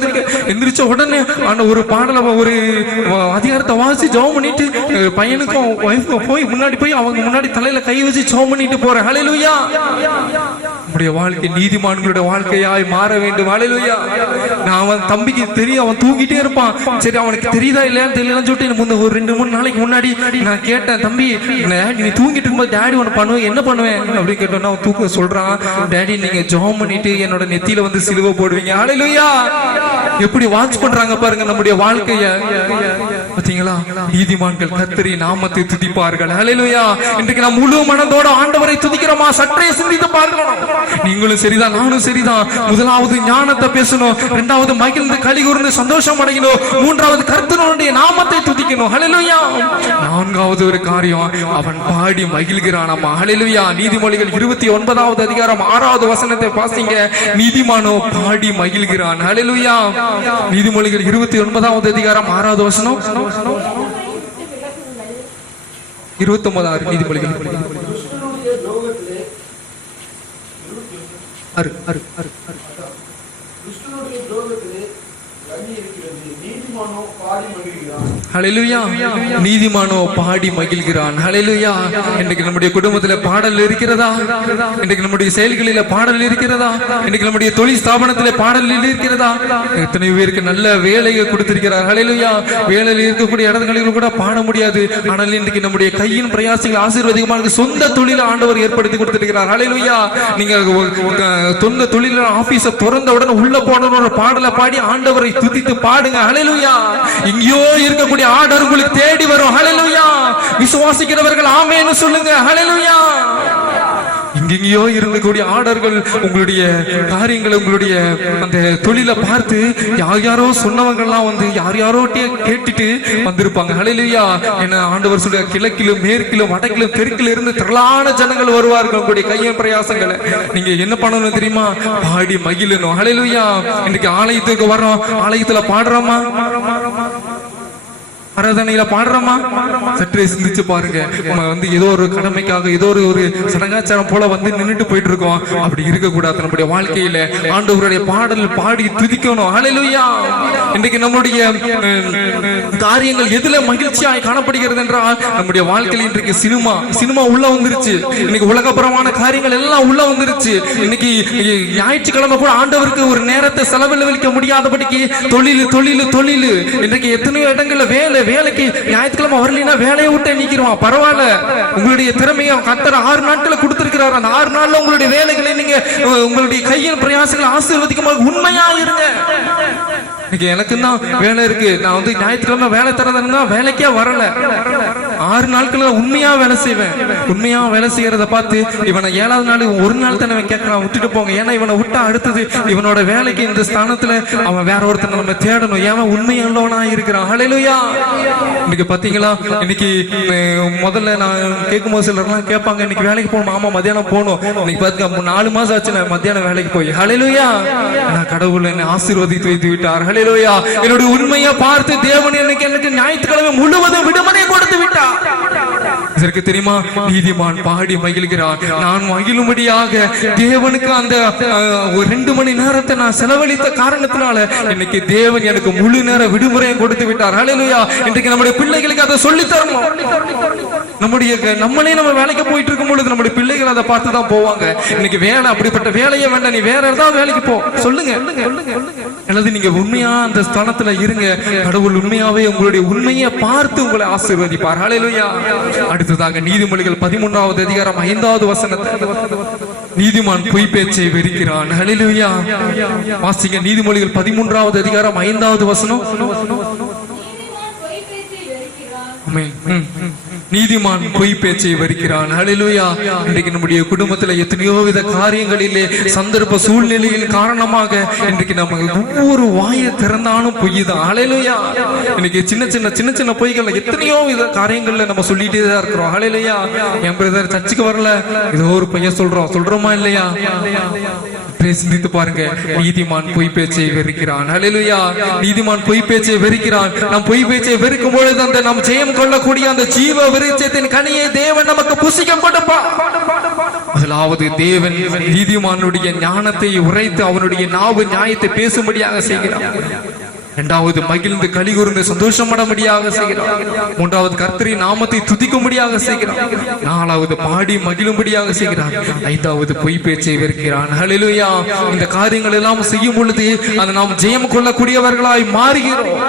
எந்திரிச்ச உடனே ஒரு பாடல ஒரு அதிகாரத்தை வாசி ஜெபம் பண்ணிட்டு பையனுக்கும் ஒய்ஃபுக்கும் போய் முன்னாடி போய் அவங்க முன்னாடி தலையில கை வச்சு ஜெபம் பண்ணிட்டு போறேன். ஹல்லேலூயா. நம்முடைய வாழ்க்கை நீதிமான்களுடைய வாழ்க்கையாய் மாற வேண்டும். ஹல்லேலூயா. நான் அவன் தம்பிக்கு தெரியும், அவன் தூங்கிட்டே இருப்பான். சரி, அவனுக்கு தெரியுதா இல்லையான்னு தெரியலன்னு சொல்லிட்டு ஒரு 2-3 நாளைக்கு முன்னாடி நான் கேட்டேன், தம்பி நீ தூங்கிட்டு இருக்கும்போது டேடி ஒன்று பண்ணுவேன், என்ன பண்ணுவேன் அப்படின்னு கேட்டோன்னா அவன் தூக்க சொல்றான், டேடி நீங்க ஜெபம் பண்ணிட்டு என்னோட நெத்தியில வந்து சிலுவை போடுவீங்க. ஹல்லேலூயா. எப்படி வாட்ச் பண்றாங்க பாருங்க நம்முடைய வாழ்க்கைய. பாத்தீங்களா? நீதிமான்கள் கர்த்தரின் நாமத்தை துதிப்பார்கள். ஹல்லேலூயா. இன்றைக்கு நாம் முழு மனதோட ஆண்டவரை துதிக்கிறோமா? சற்றே சிந்தித்து பார்க்கணும். நீங்களும் சரிதான், நானும் சரிதான். முதலாவது ஞானத்தை பேசணும், 2வது மகிழ்ந்து களி கூர்ந்து சந்தோஷம் அடையணும், 3வது கர்த்தருடைய நாமத்தை துதிக்கணும். ஹல்லேலூயா. 4வது ஒரு காரியம், அவன் பாடி மகிழ்கிறானாமா. ஹல்லேலூயா. நீதிமொழிகள் 29வது அதிகாரம் 6வது வசனத்தை வாசிங்க. நீதிமானோ பாடி மகிழ்கிறான். ஹல்லேலூயா. நீதிமொழிகள் 29வது அதிகாரம் 6வது வசனம். 29 நீதிமொழிகள். ஹல்லேலூயா. நீதிமானோ பாடி மகிழ்கிறான். ஹல்லேலூயா. இன்றைக்கு நம்முடைய குடும்பத்துல பாடல் இருக்கிறதா? இன்றைக்கு நம்முடைய செயல்களில பாடல் இருக்கிறதா? இன்றைக்கு நம்முடைய தொழில் ஸ்தாபனத்திலே பாடல் இருக்கிறதா? எத்தனை பேருக்கு நல்ல வேலையை கொடுத்திருக்கிறார். ஹல்லேலூயா. வேலையில் இருக்கக்கூடிய இடங்களில் கூட பாட முடியாது. ஆனால் இன்றைக்கு நம்முடைய கையின் பிரயாசங்கள் ஆசீர்வாதமாக சொந்த தொழிலை ஆண்டவர் ஏற்படுத்தி கொடுத்திருக்கிறார். ஹல்லேலூயா. நீங்க சொந்த தொழில ஆபீஸ திறந்த உடனே உள்ள போன ஒரு பாடலை பாடி ஆண்டவரை துதித்து பாடுங்க. ஹல்லேலூயா. இங்கேயோ இருக்கக்கூடிய ஆர்டர் உங்களுக்கு தேடி வரும். ஹல்லேலூயா. விசுவாசிக்கிறவர்கள் ஆமென்னு சொல்லுங்க. ஹல்லேலூயா. இங்கேயோ இருக்கக்கூடிய ஆர்டர்கள் உங்களுடைய காரியங்களை உங்களுடைய அந்த தொழிலை பார்த்து யாரோ சொன்னவங்க எல்லாம் வந்து யாரோ கேட்டுட்டு வந்திருப்பாங்க. ஹல்லேலூயா. என்ன ஆண்டவர் சொல்ற, கிழக்கிலும் மேற்கிலும் வடக்கிலும் தெற்கிலும் இருந்து திரளான ஜனங்கள் வருவார்கள். உங்களுடைய கையின் பிரயாசங்களை நீங்க என்ன பண்ணணும் தெரியுமா? பாடி மகிழணும். ஹல்லேலூயா. இன்னைக்கு ஆலயத்துக்கு வர்றோம், ஆலயத்துல பாடுறோமா? ஆராதனையில பாடுறோமா? சற்றே சிந்திச்சு பாருங்க. நம்ம வந்து ஏதோ ஒரு கடமைக்காக ஏதோ ஒரு சடங்காச்சாரம் போல வந்து நின்றுட்டு போயிட்டு இருக்கோம். அப்படி இருக்க கூடாது. நம்முடைய வாழ்க்கையில ஆண்டவருடைய பாடல் பாடி துதிக்கணும். ஹல்லேலூயா. இன்றைக்கு நம்முடைய காரியங்கள் எதுல மகிழ்ச்சியாய் காணப்படுகிறது என்றால் நம்முடைய வாழ்க்கையில் இன்றைக்கு சினிமா உள்ள வந்துருச்சு. இன்னைக்கு உலகப்புறமான காரியங்கள் எல்லாம் உள்ள வந்துருச்சு. இன்னைக்கு ஞாயிற்றுக்கிழமை கூட ஆண்டவருக்கு ஒரு நேரத்தை செலவழிக்க முடியாதபடிக்கு தொழில் இன்றைக்கு எத்தனையோ இடங்கள்ல வேலைக்கு ஞாயிற்றுக்கிழமை வரலன்னா வேலையை விட்டு நீக்கிறோம். பரவாயில்ல, உங்களுடைய திறமையை கர்த்தர் 6 நாட்களை கொடுத்திருக்கிறார். அந்த 6 நாள்ல உங்களுடைய வேலைகளை நீங்க உங்களுடைய கையின் பிரயாசங்களை ஆசீர்வதிக்கும் உண்மையா இருங்க. எனக்கு தான் வேலை இருக்கு, நான் வந்து ஞாயிற்றுக்கிழமை வேலை தரதுன்னா வேலைக்கே வரல. 6 நாட்கள் உண்மையா வேலை செய்வேன். உண்மையா வேலை செய்யறத பார்த்து இவனை 7வது நாள் ஒரு நாள் தானே கேட்கறான், விட்டுட்டு போங்க. ஏன்னா இவனை விட்டா அடுத்தது இவனோட வேலைக்கு இந்த ஸ்தானத்துல அவன் வேற ஒருத்தனை நம்ம தேடணும். ஏன் உண்மையுள்ளவனா இருக்கிறான். ஹல்லேலூயா. இன்னைக்கு பாத்தீங்களா, இன்னைக்கு முதல்ல நான் கேட்கும்போது சிலர்லாம் கேட்பாங்க, இன்னைக்கு வேலைக்கு போகணும். ஆமா, மத்தியானம் போகணும். இன்னைக்கு பாத்துக்க 4 மாசம் ஆச்சு நான் மத்தியானம் வேலைக்கு போய். ஹல்லேலூயா. நான் கடவுள் என்னை ஆசீர்வதித்து வைத்து விட்டார். ஹல்லேலூயா. என்னுடைய உண்மையை பார்த்து தேவன் எனக்கு ஞாயிற்றுக்கிழமை முழுவதும் விடுமுறை கொடுத்து விட்டார். இதற்கு தெரியுமா? நீதிமான் பாடி மகிழ்கிறான். நான் மகிழும்படியாக தேவனுக்கு அந்த 2 மணி நேரத்தை நான் செலவழித்த காரணத்தினால இன்னைக்கு தேவன் எனக்கு முழு நேர விடுமுறையை கொடுத்து விட்டார். ஹல்லேலூயா. இன்றைக்கு நம்முடைய பிள்ளைகளுக்கு அதை சொல்லி தரணும். நம்மளே நம்ம வேலைக்கு போயிட்டு இருக்கும் பொழுது நம்முடைய பிள்ளைகள் அதை பார்த்து தான் போவாங்க. இன்னைக்கு வேலை அப்படிப்பட்ட வேலையே வேண்டாம், நீ வேற ஏதாவது வேலைக்கு போ சொல்லுங்க. அல்லது நீங்க உண்மையா அந்த ஸ்தானத்துல இருங்க. கடவுள் உண்மையாவே உங்களுடைய உண்மையை பார்த்து உங்களை ஆசீர்வதிப்பார். ஹல்லேலூயா. அடுத்ததாக நீதிமொழிகள் 13வது அதிகாரம் 5வது வசனத்தை. நீதிமான் பொய் பேச்சை வெறுக்கிறான். ஹல்லேலூயா. வாசிங்க. நீதிமொழிகள் 13வது அதிகாரம் 5வது வசனம். நீதிமான் பொய் பேச்சை வெறுக்கிறான். ஆமென். நீதிமான் பொய் பேச்சை வரிக்கிறான். ஹல்லேலூயா. இன்றைக்கு நம்முடைய குடும்பத்துல எத்தனையோ வித காரியங்களிலே சந்தர்ப்ப சூழ்நிலையின் காரணமாக இன்றைக்கு நம்ம ஒவ்வொரு வாயை திறந்தாலும் பொய் தான். ஹல்லேலூயா. இன்னைக்கு சின்ன சின்ன பொய்கள் எத்தனையோ வித காரியங்கள்ல நம்ம சொல்லிட்டே தான் இருக்கிறோம். ஹல்லேலூயா. என் பிரதர் சர்ச்சுக்கு வரல, ஏதோ ஒரு பையன் சொல்றோமா இல்லையா? சிந்தித்து பாருங்க. நீதிமான் பொய் பேச்சை வெறுக்கிறான். ஹல்லேலூயா. நீதிமான் பொய் பேச்சை வெறுக்கிறான். நாம் பொய் பேச்சை வெறுக்கும் பொழுது அந்த நாம் ஜெயம் கொள்ளக்கூடிய அந்த ஜீவ விருட்சத்தின் கனியை தேவன் நமக்கு புசிக்க கொடுப்பார். முதலாவது தேவன் நீதிமானுடைய ஞானத்தை உரைத்து அவனுடைய நாவு நியாயத்தை பேசும்படியாக செய்கிறார். இரண்டாவது மகிழ்ந்து கலிகூர்ந்து சந்தோஷமடைம்படியாக செய்கிறார். மூன்றாவது கர்த்தரின் நாமத்தை துதிக்கும்படியாக செய்கிறார். நாலாவது பாடி மகிழும்படியாக செய்கிறார். ஐந்தாவது பொய் பேச்சை வெறுக்கிறான். ஹல்லேலூயா. இந்த காரியங்கள் எல்லாம் செய்யும் பொழுது அது நாம் ஜெயம் கொள்ளக்கூடியவர்களாய் மாறுகிறோம்.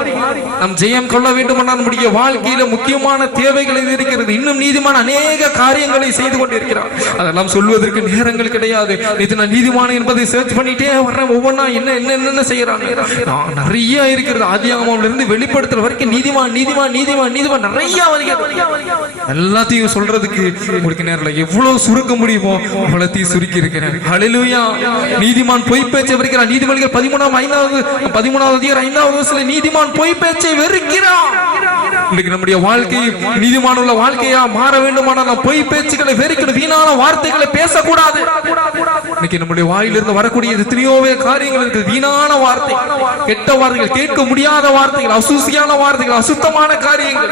நாம் ஜெயம் கொள்ள வேண்டுமானால் நம்முடைய வாழ்க்கையில முக்கியமான தேவைகள் இருக்கிறது. இன்னும் நீதிமான அநேக காரியங்களை செய்து கொண்டிருக்கிறார். அதெல்லாம் சொல்வதற்கு நேரங்கள் கிடையாது. இது நான் நீதிமான என்பதை சர்ச் பண்ணிட்டே வர்றேன். ஒவ்வொன்றா என்ன செய்யறாங்க நிறைய இருக்கிறது. ஆதியாகமம்ல இருந்து வெளிப்படுத்துற வரைக்கும் நீதிமான் நிறைய எல்லாத்தையும் சொல்றதுக்கு உங்களுக்கு நேரம் எவ்வளவு சுருக்க முடியுமோ அவ்வளத்தையும் சுருக்கி இருக்கிறேன். ஹல்லேலூயா. நீதிமான் பொய் பேச்சை வெறுக்கிறான். நீதிமொழிகள் 13வது அதிகாரம் 5வது வசனத்தில் நீதிமான் பொய் பேச்சை வெறுக்கிறான். இன்னைக்கு நம்முடைய வாழ்க்கை நீதிமான உள்ள வாழ்க்கையா மாற வேண்டுமானால் நாம் பொய் பேச்சுக்களை வெறுக்கணும். வீணான வார்த்தைகளை பேசக்கூடாது. இன்னைக்கு நம்முடைய வாயிலிருந்து வரக்கூடிய எத்தனையோவே காரியங்கள் இருக்கு. வீணான வார்த்தை, கெட்ட வார்த்தைகள், கேட்க முடியாத வார்த்தைகள், அசூசியான வார்த்தைகள், அசுத்தமான காரியங்கள்.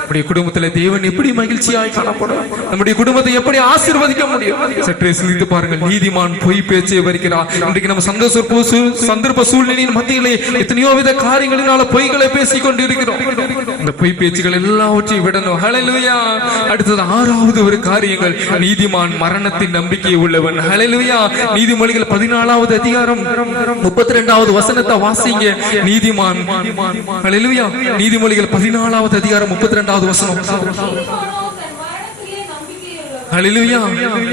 நம்முடைய குடும்பத்தில் தேவன் எப்படி மகிழ்ச்சியாய் காணப்படும்? நம்முடைய குடும்பத்தை எப்படி ஆசீர்வதிக்க முடியும்? சற்றே சிந்தித்து பாருங்கள். நீதிமான் பொய் பேச்சை வரிக்கிறார். இன்றைக்கு நம்ம சந்தர்ப்ப சூழ்நிலையின் மத்தியிலே எத்தனையோ வித காரியங்களினால பொய்களை பேசிக் கொண்டிருக்கிறோம். இந்த பொய் பேச்சுகள் எல்லாவற்றையும் விடணும். ஹல்லேலூயா. அடுத்தது ஆறாவது ஒரு காரியங்கள். நீதிமான் மரணத்தின் நம்பிக்கை உள்ளவன். ஹல்லேலூயா. நீதிமொழிகள் 14வது அதிகாரம் 32வது வசனத்தை வாசிங்க. நீதிமான். ஹல்லேலூயா. நீதிமொழிகள் 14வது அதிகாரம் 32வது வசனம். ஹல்லேலூயா.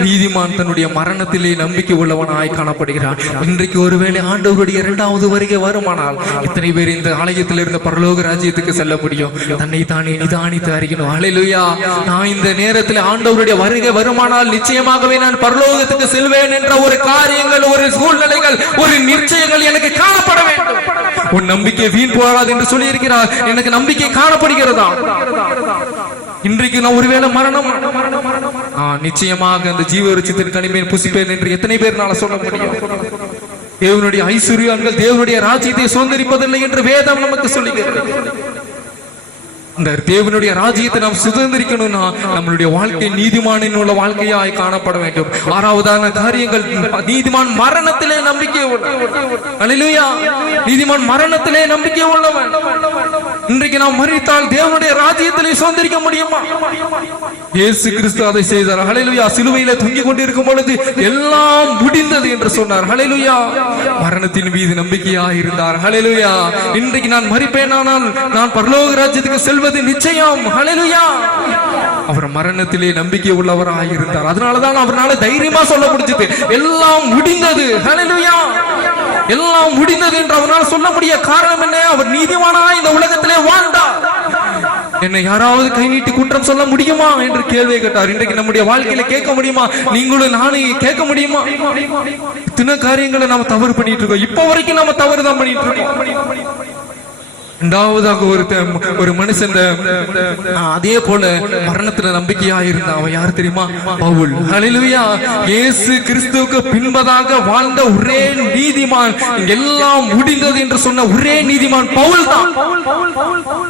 நீதிமான் தன்னுடைய மரணத்திலே நம்பிக்கை உள்ளவனாய் காணப்படுகிறான். இன்றைக்கு ஒருவேளை ஆண்டவருடைய இரண்டாவது வருகை வருமானால் எத்தனை பேர் இந்த ஆலயத்தில் இருந்த பரலோக ராஜ்யத்துக்கு செல்ல முடியும்? தன்னை தானே நிதானித்து அறிக்கணும். ஹல்லேலூயா. நான் இந்த நேரத்தில் ஆண்டவருடைய வருகை வருமானால் நிச்சயமாகவே நான் பரலோகத்துக்கு செல்வேன் என்ற ஒரு காரியங்கள், ஒரு சூழ்நிலைகள், ஒரு நிச்சயங்கள் எனக்கு காணப்பட வேண்டும். உன் நம்பிக்கை வீண் போகாது என்று சொல்லி இருக்கிறார். எனக்கு நம்பிக்கை காணப்படுகிறதா? இன்றைக்கு நான் ஒருவேளை மரணம் நிச்சயமாக அந்த ஜீவ விருட்சத்தின் கனியை புசிப்பேன் என்று எத்தனை பேர்னால சொல்ல முடியும்? தேவனுடைய ஐஸ்வர்யங்கள் தேவனுடைய ராஜ்யத்தை சுதந்திரிப்பதில்லை என்று வேதம் நமக்கு சொல்லுகிறது. இந்த தேவனுடைய ராஜ்யத்தை நாம் சுதந்திரிக்கணும்னா நம்மளுடைய வாழ்க்கை நீதிமானின் உள்ள வாழ்க்கையாய் காணப்பட வேண்டும். ஆறாவதான காரியங்கள். நீதிமான் மரணத்திலே நம்பிக்கை உள்ளவன். ஹல்லேலூயா. நீதிமான் மரணத்திலே நம்பிக்கை உள்ளவன். இன்றைக்கு நாம் மரித்தால் தேவனுடைய ராஜ்யத்திலே சுதந்திரிக்க முடியுமா? இயேசு கிறிஸ்து அதை செய்தார். ஹல்லேலூயா. சிலுவையிலே தொங்கிக் கொண்டிருக்கும் பொழுது எல்லாம் முடிந்தது என்று சொன்னார். ஹல்லேலூயா. மரணத்தின் மீது நம்பிக்கையாக இருந்தார். ஹல்லேலூயா. இன்றைக்கு நான் மரிப்பேனானால் நான் பரலோக ராஜ்யத்துக்கு செல்வது நிச்சயம். ஹல்லேலூயா. அவர் மரணத்திலே நம்பிக்கை உள்ளவராக இருந்தார். அதனாலதான் அவரால் தைரியமா சொல்ல முடிஞ்சது எல்லாம் முடிந்தது. ஹல்லேலூயா. எல்லாம் முடிந்தது என்று அவரால் சொல்ல முடிய காரணம் என்ன? அவர் நீதிமானாய் இந்த உலகத்திலே வாழ்ந்தார். என்னை யாராவது கை நீட்டி குற்றம் சொல்ல முடியுமா என்று கேள்வியை கேட்டார். இன்றைக்கு நம்முடைய வாழ்க்கையில கேட்க முடியுமா? நீங்களும் நானும் கேட்க முடியுமா? இத்தனை காரியங்களை நாம தவறு பண்ணிட்டு இருக்கோம். இப்ப வரைக்கும் நாம தவறு தான் பண்ணிட்டு இருக்கோம். இரண்டாவதாக ஒரு மனுஷன் அதே போல மரணத்துல நம்பிக்கையா இருந்தா அவன் யார் தெரியுமா? பவுல். ஹல்லேலூயா. இயேசு கிறிஸ்துவுக்கு பின்பதாக வாழ்ந்த ஒரே நீதிமான், எல்லாம் முடிந்தது என்று சொன்ன ஒரே நீதிமான் பவுல் தான்.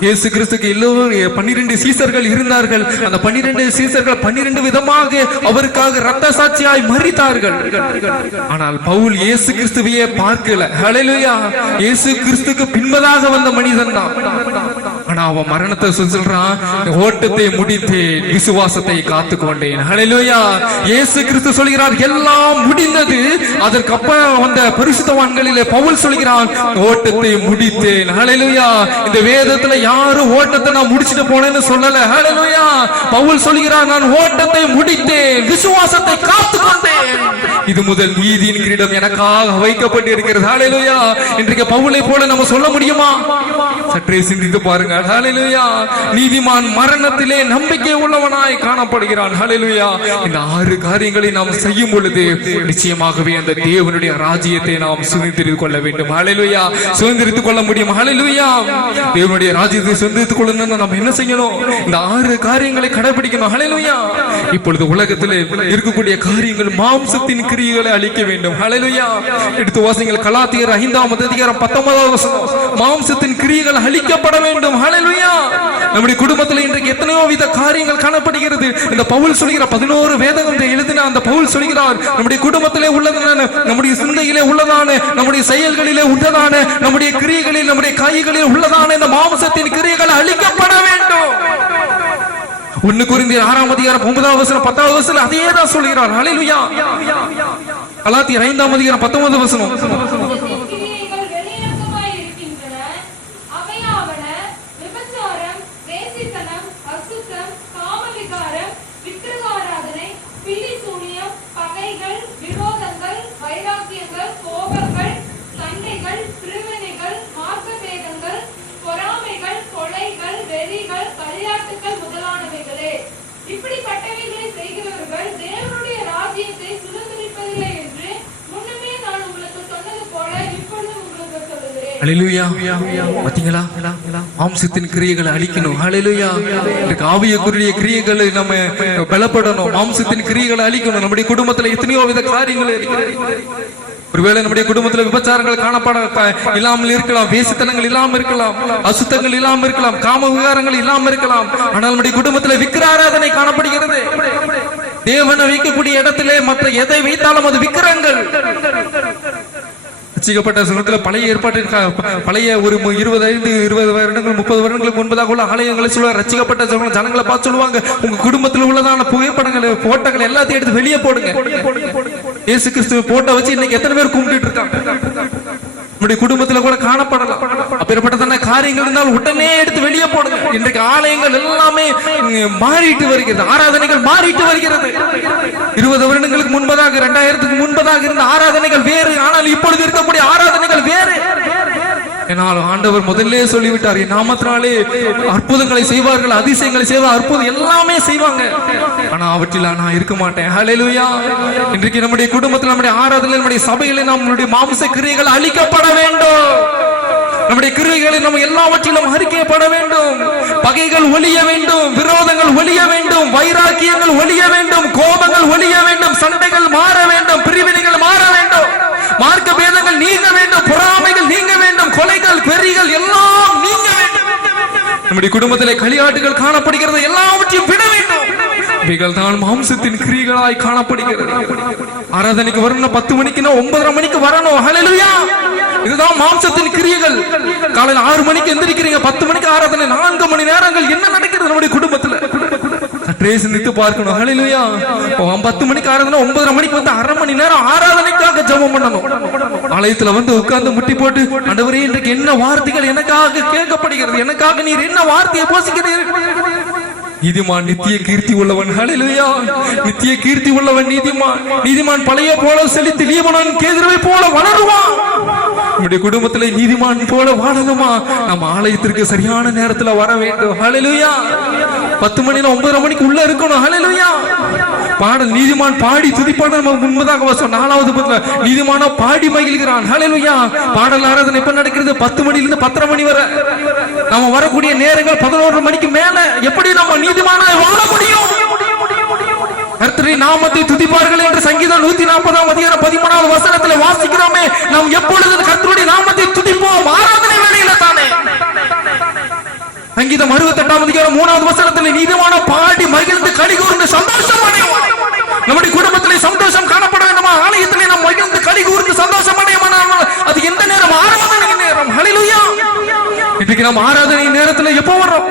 இயேசு கிறிஸ்துக்கு எல்லோரும் 12 சீசர்கள் இருந்தார்கள். அந்த 12 சீசர்கள் 12 விதமாக அவருக்காக ரத்த சாட்சியாய் மரித்தார்கள். ஆனால் பவுல் இயேசு கிறிஸ்துவையே பார்க்கல. ஹல்லேலூயா. இயேசு கிறிஸ்துக்கு பின்பதாக வந்த மனிதன். ஆனா அவன் மரணத்தை சொல்றான், ஓட்டத்தை முடித்தேன், விசுவாசத்தை காத்துக்கொண்டேன். ஹல்லேலூயா. இயேசு கிறிஸ்து சொல்கிறார் எல்லாம் முடிந்தது. அதற்கு அப்புறம் வந்த பரிசுத்தவான்களிலே பவுல் சொல்கிறான் ஓட்டத்தை முடித்தேன். ஹல்லேலூயா. இந்த வேதத்துல யாரும் ஓட்டத்தை நான் முடிச்சிட்டு போனேன்னு சொல்லல. ஹல்லேலூயா. பவுல் சொல்கிறார், நான் ஓட்டத்தை முடித்தேன், விசுவாசத்தை காத்துக்கொண்டேன். இது முதல் நீதியின் கிரீடம் எனக்காக வைக்கப்பட்டு இருக்கிறது. ஹல்லேலூயா. இன்றைக்கு பவுலை போல நம்ம சொல்ல முடியுமா? சற்றே சிந்தித்து பாருங்க. ஹல்லேலூயா. நீதிமான் மரணத்திலே நம்பிக்கை உள்ளவனாய் காணப்படுகிறான். ஹல்லேலூயா. இந்த 6 காரியங்களை நாம் செய்யும் பொழுது நிச்சயமாகவே அந்த தேவனுடைய ராஜ்யத்தை நாம் சுதந்திரித்துக் கொள்ள வேண்டும். ஹல்லேலூயா. சுதந்திரித்துக் கொள்ள முடியும். ஹல்லேலூயா. தேவனுடைய ராஜ்யத்தை சுதந்திரித்துக் கொள்ளணும்னா நம்ம என்ன செய்யணும்? இந்த 6 காரியங்களை கடைபிடிக்கணும். ஹல்லேலூயா. இப்பொழுது உலகத்தில் இருக்கக்கூடிய காரியங்கள் மாம்சத்தின் கிரியைகளை அழிக்க வேண்டும். ஹல்லேலூயா. எடுத்து வாசிங்கள் கலாத்தியர் 5ஆம் அதிகாரம் 19வது வசனம். மாம்சத்தின் கிரியைகள் அழிக்கப்பட வேண்டும். ஹல்லேலூயா. நம்முடைய குடும்பத்தில் இன்றைக்கு எத்தனையோ வித காரியங்கள் காணப்படுகிறது. இந்த பவுல் சொல்கிற 11 வேதத்தை எழுதின அந்த பவுல் சொல்கிறார், நம்முடைய குடும்பத்திலே உள்ளதான, நம்முடைய சிந்தையிலே உள்ளதான, நம்முடைய செயல்களிலே உள்ளதான, நம்முடைய கிரியைகளில், நம்முடைய கைகளில் உள்ளதான இந்த மாம்சத்தின் கிரியைகள் அழிக்கப்பட வேண்டும். 1 கொரிந்தியர் 6ஆம் அதிகாரம் 9வது வசனம் 10வது வசனம் அதே தான் சொல்கிறார். ஹல்லேலூயா. கலாத்தியர் 5ஆம் அதிகாரம் 19வது வசனம். இப்படிப்பட்டவைகளை செய்கிறவர்கள் தேவனுடைய ராஜ்யத்தை சுதந்திரிப்பதில்லை என்று முன்னமே நான் உங்களுக்கு சொன்னது போல இப்பொழுது உங்களுக்கு சொல்லுகிறேன். ஹல்லேலூயா. பாத்தீங்களா? மாம்சத்தின் கிரியைகளை அழிக்கணும். ஹல்லேலூயா. ஆவிக்குரிய கிரியைகளை நம்ம பலப்படணும். மாம்சத்தின் கிரியைகளை அழிக்கணும். நம்முடைய குடும்பத்துல எத்தனையோ வித காரியங்கள் இருக்கிறது. ஒருவேளை நம்முடைய குடும்பத்தில் விபச்சாரங்கள் காணப்பட இல்லாமல் இருக்கலாம், வேசித்தனங்கள் இல்லாமல் இருக்கலாம், அசுத்தங்கள் இல்லாமல் இருக்கலாம், காம விகாரங்கள் இல்லாமல் இருக்கலாம். ஆனால் நம்முடைய குடும்பத்தில் விக்கிர ஆராதனை காணப்படுகிறது. தேவனை வைக்கக்கூடிய இடத்திலே மற்ற எதை வைத்தாலும் அது விக்கிரங்கள். ரட்சிக்கப்பட்ட சமயத்தில் பழைய ஏற்பாட்டின் பழைய ஒரு 20 வருடங்கள் 30 வருடங்களுக்கு முன்பதாக உள்ள ஆலயங்களை சொல்லுவாங்க. ரட்சிக்கப்பட்ட ஜனங்களை பார்த்து சொல்லுவாங்க, உங்க குடும்பத்தில் உள்ளதான புகைப்படங்கள் போட்டோகள் எல்லாத்தையும் எடுத்து வெளியே போடுங்க. இயேசு கிறிஸ்துவ போட்டோ வச்சு இன்னைக்கு எத்தனை பேர் கும்பிட்டு இருக்காங்க? நம்முடைய குடும்பத்துல கூட காணப்படலாம். அப்பேற்பட்டதான காரியங்கள் இருந்தால் உடனே எடுத்து வெளியே போடுங்க. இன்றைக்கு ஆலயங்கள் எல்லாமே மாறிட்டு வருகிறது, ஆராதனைகள் மாறிட்டு வருகிறது. 20 வருடங்களுக்கு முன்பதாக 2000க்கு முன்பதாக இருந்த ஆராதனைகள் வேறு, ஆனால் இப்பொழுது இருக்கக்கூடிய ஆராதனைகள் வேறு. ஏனால் ஆண்டவர் முதல்ல சொல்லிவிட்டார், என் நாமத்தினாலே அற்புதங்களை செய்வார்கள், அதிசயங்களை செய்வார், அற்புதம் எல்லாமே செய்வாங்க, ஆனா அவற்றில் நான் இருக்க மாட்டேன். ஹல்லேலூயா. இன்றைக்கு நம்முடைய குடும்பத்தில், நம்முடைய ஆராதனை, நம்முடைய சபைகளில் நம்முடைய மாம்ச கிரியைகள் அழிக்கப்பட வேண்டும். நம்முடைய கிரியைகளை நம்ம எல்லாவற்றிலும் அறிக்கைப்பட வேண்டும். பகைகள் ஒழிய வேண்டும், விரோதங்கள் ஒழிய வேண்டும், வைராக்கியங்கள் ஒழிய வேண்டும், கோபங்கள் ஒழிய வேண்டும், சண்டைகள் மாற வேண்டும், பிரிவினைகள் மாற வேண்டும், மார்க்க பேதங்கள் நீங்க வேண்டும், பொறாமைகள் நீங்க வேண்டும், கொலைகள் வெறிகள் எல்லாம் நீங்க வேண்டும். நம்முடைய குடும்பத்திலே களியாட்டுகள் காணப்படுகிறது, எல்லாவற்றையும் விட வேண்டும். இவைகள் தான் மாம்சத்தின் கிரியைகளாய் காணப்படுகிறது. ஆராதனைக்கு வரணும் 10 மணிக்குன்னா 9:30 மணிக்கு வரணும். ஹல்லேலூயா. இதுதான் மாம்சத்தின் கிரியைகள். காலையில் 6 மணிக்கு எந்திரிக்கிறீங்க, 10 மணிக்கு ஆராதனை, 4 மணி நேரங்கள் என்ன நடக்கிறது நம்முடைய குடும்பத்துல? சற்றே சிந்தித்து பார்க்கணும். ஹல்லேலூயா. 10 மணிக்கு ஆராதனை, 9:30 மணிக்கு வந்து 1/2 மணி நேரம் ஆராதனைக்காக ஜெபம் பண்ணணும். ஆலயத்துல வந்து உட்கார்ந்து முட்டி போட்டு, ஆண்டவரே இன்றைக்கு என்ன வார்த்தைகள் எனக்காக கேட்கப்படுகிறது, எனக்காக நீர் என்ன வார்த்தையை போசிக்கிறீர்கள்? நீதிமான் நித்திய கீர்த்தி உள்ளவன். ஹல்லேலூயா. நித்திய கீர்த்தி உள்ளவன் நீதிமான். நீதிமான் பழைய போல செழித்து லீபனோன் கேதுருவை போல வளருவான். நம்முடைய குடும்பத்திலே நீதிமான் போல வாழணுமா? நம்ம ஆலயத்திற்கு சரியான நேரத்துல வர வேண்டும். ஹல்லேலூயா. 10 மணினா 9:30 மணிக்கு உள்ள இருக்கணும். ஹல்லேலூயா. பாடல் நீதிமான் பாடி துதிப்பாட நமக்கு முன்பதாக வசனம் 4வது பத்தில நீதிமானா பாடி மகிழ்கிறான். ஹல்லேலூயா. பாடல் ஆராதனை எப்ப நடக்கிறது? 10 மணியிலிருந்து 10:30 மணி வரை. நம்ம வரக்கூடிய நேரங்கள் 11 மணிக்கு மேல. எப்படி நம்ம நீதிமானாய் வாழ முடியும்? கர்த்தருடைய நாமத்தை துதிப்பார்கள் என்று சங்கீதம் 140ஆம் அதிகாரம் 13வது வசனத்தில் வாசிக்கிறோமே. நாம் எப்பொழுது கர்த்தருடைய நாமத்தை துதிப்போம்? ஆராதனை வேளையில தானே. சங்கீதம் 68ஆம் அதிகாரம் 3வது வசனத்தில் நீதிமான பாடி மகிழ்ந்து களிகூர்ந்து சந்தோஷம் அடைவோம். நம்முடைய குடும்பத்திலே சந்தோஷம் காணப்பட வேண்டுமா? ஆலயத்திலே நாம் மகிழ்ந்து களிகூர்ந்து சந்தோஷம் அடையமானால் அது எந்த நேரம்? ஆராதனை நேரம். ஹல்லேலூயா. இன்றைக்கு நாம் ஆராதனை நேரத்தில் எப்போ வர்றோம்?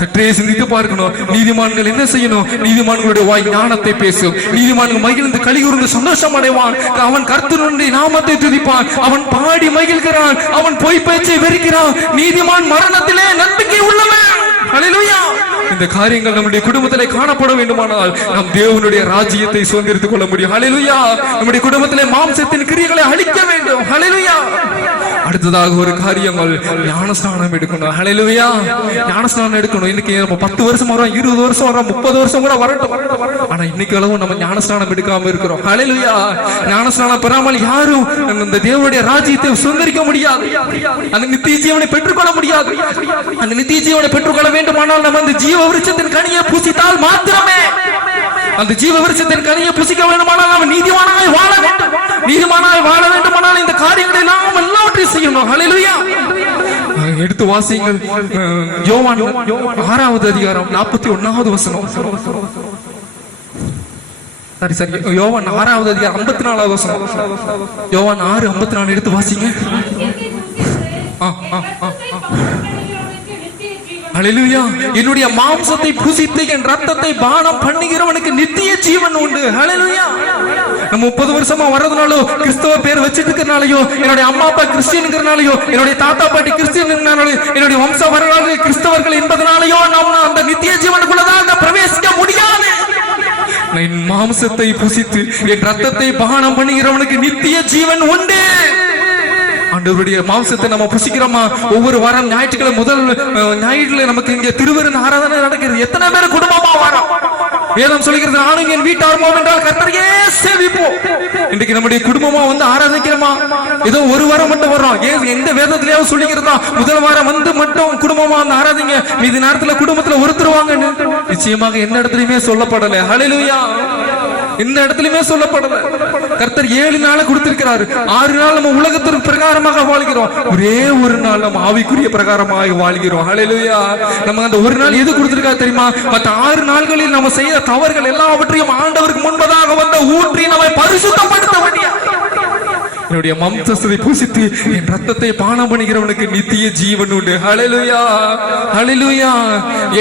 சற்றே சிந்தித்து பார்க்கணும். நீதிமான்கள் என்ன செய்யணும்? நீதிமான்களுடைய வாய் ஞானத்தை பேசும். நீதிமான்கள் மகிழ்ந்து கலிகூர்ந்து சந்தோஷம் அடைவான். அவன் கர்த்தருடைய நாமத்தை துதிப்பான். அவன் பாடி மகிழ்கிறான். அவன் பொய் பேச்சை வெறுக்கிறான். நீதிமான் மரணத்திலே நம்பிக்கை உள்ளவன். ஹல்லேலூயா. இந்த காரியங்கள் நம்முடைய குடும்பத்திலே காணப்பட வேண்டுமானால் நாம் தேவனுடைய ராஜ்யத்தை சுதந்திரித்துக் கொள்ள முடியும். ஹல்லேலூயா. நம்முடைய குடும்பத்திலே மாம்சத்தின் கிரியைகளை அழிக்க வேண்டும். ஹல்லேலூயா. அடுத்ததாக ஒரு காரியங்கள் ஞானஸ்நானம் எடுக்கணும். ஹல்லேலூயா. ஞானஸ்நானம் எடுக்கணும். இன்னைக்கு நம்ம 10 வருஷம் வரோம், 20 வருஷம் வரோம், 30 வருஷம் கூட வரட்டும். ஆனா இன்னைக்கு அளவு நம்ம ஞானஸ்நானம் எடுக்காம இருக்கிறோம். ஹல்லேலூயா. ஞானஸ்நானம் பெறாமல் யாரும் இந்த தேவனுடைய ராஜ்யத்தை சுதந்திரிக்க முடியாது. அந்த நித்திய ஜீவனை பெற்றுக்கொள்ள முடியாது. அந்த நித்திய ஜீவனை பெற்றுக்கொள்ள வேண்டுமானால் நம்ம அந்த ஜீவ விருட்சத்தின் கனியை புசித்தால் மாத்திரமே. அந்த ஜீவ விருட்சத்தின் கனியை புசிக்க வேண்டுமானால் நாம் நீதிமானாய் வாழ வேண்டும். நீதிமானாய் வாழ வேண்டுமானால் இந்த காரியங்களை நாம் எல்லாவற்றையும் செய்யணும். ஹல்லேலூயா. எடுத்து வாசியுங்கள். யோவான் 6வது அதிகாரம் 41வது வசனம். சரி யோவான் 6வது அதிகாரம் 54வது வசனம். யோவான் 6:54 எடுத்து வாசிங்க. ஹல்லேலூயா. என்னுடைய மாம்சத்தை புசித்து என் ரத்தத்தை பானம் பண்ணுகிறவனுக்கு நித்திய ஜீவன் உண்டு. ஹல்லேலூயா. நம்ம 30 வருஷமா வர்றதுனாலோ, கிறிஸ்தவ பேர் வச்சிட்டு இருக்கிறனாலயோ, என்னுடைய அம்மா அப்பா கிறிஸ்டியன்ங்கிறனாலயோ, என்னுடைய தாத்தா பாட்டி கிறிஸ்டியன்ங்கிறனாலயோ, என்னுடைய வம்ச வரலாறு கிறிஸ்தவர்கள் என்பதனாலயோ நம்ம அந்த நித்திய ஜீவனுக்குள்ளதான் பிரவேசிக்க முடியாது. என் மாம்சத்தை புசித்து என் ரத்தத்தை பானம் பண்ணுகிறவனுக்கு நித்திய ஜீவன் உண்டு. ஆண்டவருடைய மாம்சத்தை நம்ம புசிக்கிறோமா? ஒவ்வொரு வாரம் ஞாயிற்றுக்கிழமை முதல் ஞாயிற்றுல நமக்கு இங்க திருவிருந்து ஆராதனை நடக்கிறது. எத்தனை பேர் குடும்பமா வரோம்? வேதம் சொல்கிறது, நானும் என் வீட்டாருமோ என்றால் கர்த்தரையே சேவிப்போம். இன்றைக்கு நம்முடைய குடும்பமா வந்து ஆராதிக்கிறோமா? ஏதோ ஒரு வாரம் மட்டும் வர்றோம். எந்த வேதத்திலேயாவது சொல்லிக்கிறதா முதல் வாரம் வந்து மட்டும் குடும்பமா வந்து ஆராதிங்க, மீதி நேரத்துல குடும்பத்துல ஒருத்தருவாங்கன்னு நிச்சயமாக எந்த இடத்துலயுமே சொல்லப்படல. ஹல்லேலூயா. இந்த இடத்துலயுமே சொல்லப்படல. கர்த்தர் 7 நாளை கொடுத்திருக்கிறாரு. 6 நாள் நம்ம உலகத்திற்கு பிரகாரமாக வாழ்கிறோம். ஒரே ஒரு நாள் நம்ம ஆவிக்குரிய பிரகாரமாக வாழ்கிறோம். ஹல்லேலூயா. நம்ம அந்த ஒரு நாள் எது கொடுத்திருக்காரு தெரியுமா? மற்ற 6 நாள்களில் நம்ம செய்த தவறுகள் எல்லாவற்றையும் ஆண்டவருக்கு முன்பதாக வந்த ஊற்றி நம்மை பரிசுத்தப்படுத்த வேண்டிய என்னுடைய மாம்சத்தை புசித்து என் ரத்தத்தை பானம் பண்ணுகிறவனுக்கு நித்திய ஜீவன் உண்டு. ஹல்லேலூயா. ஹல்லேலூயா.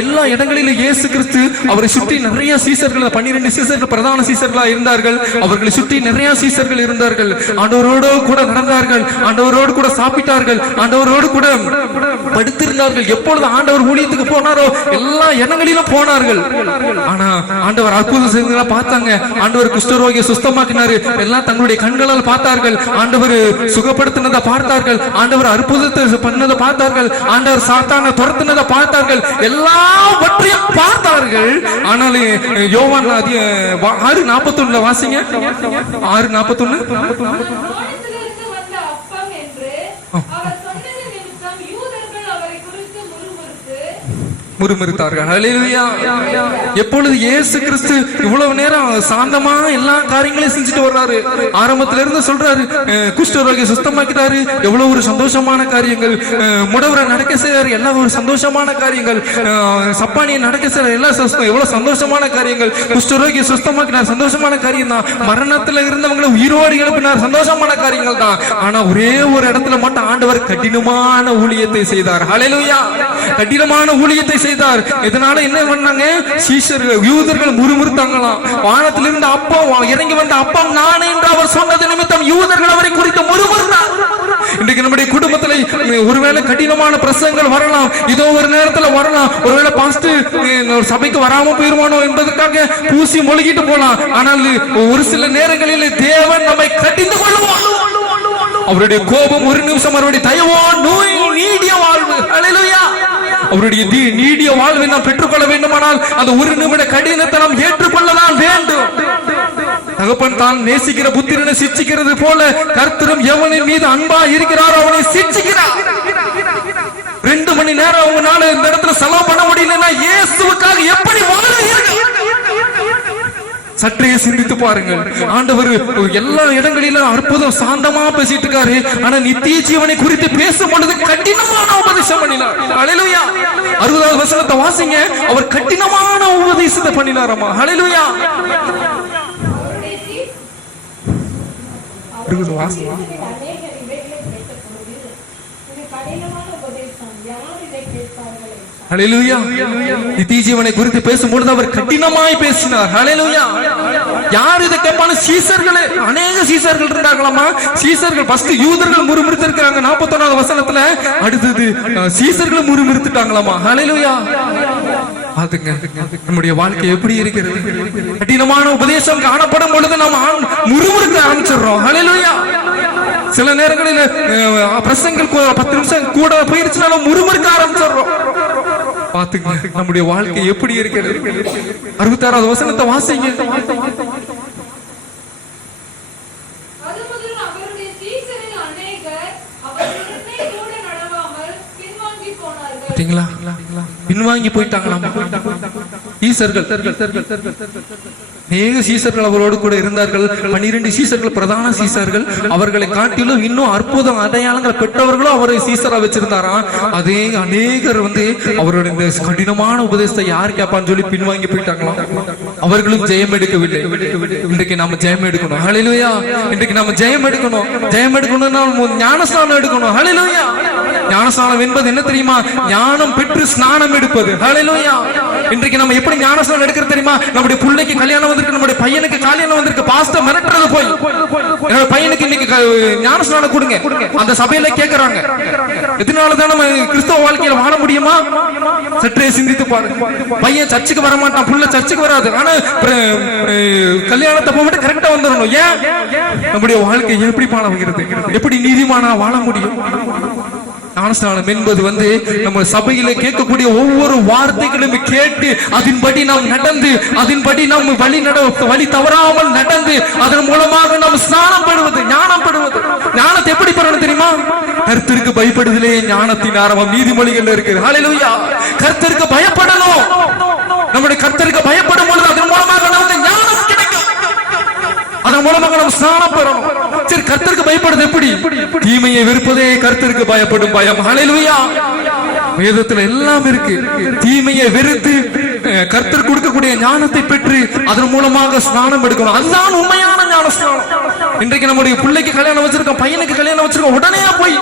எல்லா இடங்களிலும் இயேசு கிறிஸ்து அவரை சுற்றி நிறைய சீசர்கள், 12 சீசர்கள் பிரதான சீசர்களா இருந்தார்கள். அவர்களை சுற்றி நிறைய சீசர்கள் இருந்தார்கள். ஆண்டவரோடு கூட நடந்தார்கள், ஆண்டவரோடு கூட சாப்பிட்டார்கள், ஆண்டவரோடு கூட படுத்திருந்தார்கள். எப்பொழுது ஆண்டவர் ஊழியத்துக்கு போனாரோ எல்லா இடங்களிலும் போனார்கள். ஆனா ஆண்டவர் அற்புதம் செய்ததை பார்த்தாங்க. ஆண்டவர் குஷ்டரோகியை சுத்தமாக்கினாரு. எல்லாம் தங்களுடைய கண்களால் பார்த்தார்கள். ஆண்டவர் சுகப்படுத்தினதை பார்த்தார்கள். ஆண்டவர் அற்புதத்தை பண்ணதை பார்த்தார்கள். ஆண்டவர் சாத்தானை துரத்தினதை பார்த்தார்கள். எல்லாவற்றையும் பார்த்தார்கள். ஆனால் யோவான் 6:41 வாசிங்க. 6:41. முறுமுறுத்தார்கள். ஹல்லேலூயா. எப்பொழுது இயேசு கிறிஸ்து இவ்வளவு நேரம் சாந்தமா எல்லா காரியங்களையும் செஞ்சுட்டு வர்றாரு. ஆரம்பத்துல இருந்து சொல்றாரு, குஷ்டரோகியை சுத்தமாக்கிட்டாரு, எவ்வளவு ஒரு சந்தோஷமான காரியங்கள். முடவரை நடக்க செய்யறாரு, எல்லா ஒரு சந்தோஷமான காரியங்கள். சப்பானியை நடக்க செய்யறாரு, எல்லாம் எவ்வளவு சந்தோஷமான காரியங்கள். குஷ்டரோகியை சுத்தமாக்கினார், சந்தோஷமான காரியம் தான். மரணத்துல இருந்தவங்களை உயிரோடு எழுப்பினார், சந்தோஷமான காரியங்கள் தான். ஆனா ஒரே ஒரு இடத்துல மட்டும் ஆண்டவர் கடினமான ஊழியத்தை செய்தார். ஹல்லேலூயா. கடினமான ஊழியத்தை செய்தார். இதனால என்ன பண்ணாங்க? சீஷர்கள் யூதர்கள் முறுமுறுத்தாங்களாம். வானத்திலிருந்து அப்பம் இறங்கி வந்த அப்பம் நான் என்று அவர் சொன்னது நிமித்தம் யூதர்கள் அவரை குறித்து முறுமுறுத்தார். இன்றைக்கு நம்முடைய குடும்பத்துல ஒருவேளை கடினமான பிரசங்கள் வரலாம், இதோ ஒரு நேரத்துல வரலாம். ஒருவேளை பாஸ்டர் சபைக்கு வராம போயிருவானோ என்பதற்காக பூசி மொழிகிட்டு போலாம். ஆனால் ஒரு சில நேரங்களில் தேவன் நம்மை கடிந்து கொள்ளுவார். அவருடைய கோபம் ஒரு நிமிஷம், அவருடைய தயவோ நீடிய வாழ்வு. ஹல்லேலூயா. அவருடைய நீடிய வாழ்வை நாம் பெற்றுக்கொள்ள வேண்டுமானால் அந்த ஒரு நிமிட கடினத்தை நாம் ஏற்றுக்கொள்ளலாம் வேண்டும். தகப்பன் தான் நேசிக்கிற புத்திரனை சிட்சிக்கிறது போல கர்த்தரும் எவனின் மீது அன்பா இருக்கிறாரோ அவனை சிட்சிக்கிறார். 2 மணி நேரம் அவங்களால இந்த இடத்துல செலவு பண்ண முடியலன்னா இயேசுவுக்காக எப்படி வாழ்வீர்கள்? சற்றே சிந்தித்து பாருங்கள். ஆண்டவர் எல்லா இடங்களிலும் அற்புதம் சாந்தமா பேசிட்டு இருக்காரு. ஆனா நித்திய ஜீவனை குறித்து பேசும் பொழுது கடினமான உபதேசம் பண்ணினார். ஹல்லேலூயா. 60வது வசனத்தை வாசிங்க. அவர் கடினமான உபதேசத்தை பண்ணினாராமா. ஹல்லேலூயா. ஹல்லேலூயா. நித்திய ஜீவனை குறித்து பேசும்பொழுது அவர் கடினமாய் பேசினார். ஹல்லேலூயா. யார் இதை கேட்பான? சீசர்களே. அநேக சீசர்கள் இருந்தாங்களாமா. சீசர்கள் ஃபர்ஸ்ட் யூதர்கள் முறுமுறுத்திருக்காங்க 41வது வசனத்துல. அடுத்தது சீசர்கள் முறுமுறுத்துட்டாங்களாமா. ஹல்லேலூயா. அதுங்க நம்முடைய வாழ்க்கை எப்படி இருக்கிறது? கடினமான உபதேசம் காணப்படும் பொழுது நாம் முறுமுறுக்க ஆரம்பிச்சிடுறோம். ஹல்லேலூயா. சில நேரங்களில் பிரசங்கள் 10 நிமிஷம் கூட போயிருச்சுனாலும் முறுமுறுக்க ஆரம்பிச்சிடுறோம். பாத்துங்க நம்முடைய வாழ்க்கை எப்படி இருக்கிறது? 66வது வசனத்தை வாசிங்க. பின்வாங்கி போயிட்டாங்களாம் ஈசர்கள். அநேக சீசர்கள் அவரோடு கூட இருந்தார்கள். 12 சீசர்கள் பிரதான சீசர்கள். அவர்களை காட்டிலும் இன்னும் அற்புதம் அடையாளங்கள் பெற்றவர்களும் அவரை சீசரா வச்சிருந்தாராம். அதே அநேகர் அவருடைய இந்த கடினமான உபதேசத்தை யார் கேட்பான்னு சொல்லி பின்வாங்கி போயிட்டாங்களாம். அவர்களும் ஜெயம் எடுக்கவில்லை. இன்றைக்கு நாம ஜெயம் எடுக்கணும். ஹல்லேலூயா. இன்றைக்கு நாம ஜெயம் எடுக்கணும். ஜெயம் எடுக்கணும்னா ஞானஸ்நானம் எடுக்கணும். ஹல்லேலூயா. ஞானஸ்நானம் என்பது என்ன தெரியுமா? ஞானம் பெற்று ஸ்நானம் எடுப்பது. ஹல்லேலூயா. இன்றைக்கு நம்ம எப்படி ஞானஸ்நானம் எடுக்கிறது தெரியுமா? நம்முடைய பிள்ளைக்கு கல்யாணம் வந்திருக்கு, நம்முடைய பையனுக்கு கல்யாணம் வந்திருக்கு. பாஸ்டர் மிரட்டுறது போய் என்னோட பையனுக்கு இன்னைக்கு ஞானஸ்நானம் கொடுங்க. அந்த சபையில கேட்கறாங்க. இதனாலதான் நம்ம கிறிஸ்தவ வாழ்க்கையில வாழ முடியுமா? சற்றே சிந்தித்து பாருங்க. பையன் சர்ச்சுக்கு வர மாட்டான், புள்ள சர்ச்சுக்கு வராது. ஆனா கல்யாணத்தை போட்டு கரெக்டா வந்துடணும். ஏன்? நம்முடைய வாழ்க்கை எப்படி வாழ வைக்கிறது? எப்படி நீதிமானா வாழ முடியும்? ஞானஸ்நானம் என்பது நம்ம சபையில கேட்கக்கூடிய ஒவ்வொரு வார்த்தைகளும் கேட்டு அதன்படி நாம் நடந்து, அதன்படி நாம் வழி தவறாமல் நடந்து, அதன் மூலமாக நாம் ஸ்நானம் பெறுவது, ஞானம் பெறுவது. ஞானத்தை எப்படி பெறணும் தெரியுமா? கர்த்தருக்கு பயப்படுதலே ஞானத்தின் ஆரம்பம். நீதிமொழிகள் இருக்கு. ஹல்லேலூயா. கர்த்தருக்கு பயப்படணும். நம்முடைய கர்த்தருக்கு பயப்படும் பொழுது அதன் மூலமாக நமக்கு ஞானம் கிடைக்கும். அதன் மூலமாக நாம் ஸ்நானம் பெறணும். சரி, கர்த்தருக்கு பயப்படுது எப்படி? தீமையை வெறுப்பதே கர்த்தருக்கு பயப்படும் பயம். ஹல்லேலூயா. வேதத்துல எல்லாம் இருக்கு. தீமையை வெறுத்து கர்த்தர் கொடுக்கக்கூடிய ஞானத்தை பெற்று அதன் மூலமாக ஸ்நானம் எடுக்கணும். அதுதான் உண்மையான ஞானஸ்நானம். இன்றைக்கு நம்முடைய பிள்ளைக்கு கல்யாணம் வச்சிருக்கோம், பையனுக்கு கல்யாணம் வச்சிருக்கோம், உடனே போய்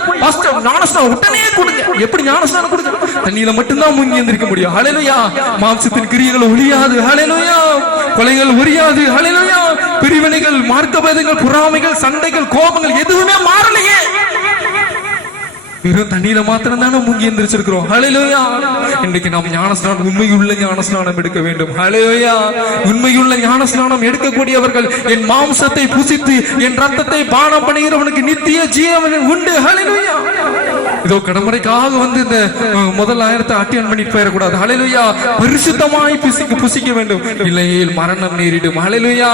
ஞானஸ்நானம் உடனே கொடுங்க. எப்படி ஞானஸ்நானம் கொடுங்க? தண்ணியில மட்டும்தான் முங்கி எந்திரிக்க முடியும். ஹல்லேலூயா. மாம்சத்தின் கிரியைகள் ஒழியாது. ஹல்லேலூயா. கொலைகள் ஒழியாது. ஹல்லேலூயா. பிரிவினைகள், மார்க்கபேதங்கள், பொறாமைகள், சண்டைகள், கோபங்கள் எதுவுமே மாறலையே. வெறும் தண்ணியில மாத்திரம் தானே முங்கி எந்திரிச்சிருக்கிறோம். ஹல்லேலூயா. இன்றைக்கு நாம் ஞானஸ்நானம், உண்மையுள்ள ஞானஸ்நானம் எடுக்க வேண்டும். ஹல்லேலூயா. உண்மையுள்ள ஞானஸ்நானம் எடுக்கக்கூடியவர்கள் என் மாம்சத்தை புசித்து என் ரத்தத்தை பானம் பண்ணுகிறவனுக்கு நித்திய ஜீவன் உண்டு. ஹல்லேலூயா. இதோ கடமுறைக்காக இந்த முதல் ஆயிரத்தை அட்டியன் பண்ணி போயிடக்கூடாது. ஹல்லேலூயா. பரிசுத்தமாய் புசிக்க வேண்டும், இல்லையே மரணம் நேரிடும். ஹல்லேலூயா.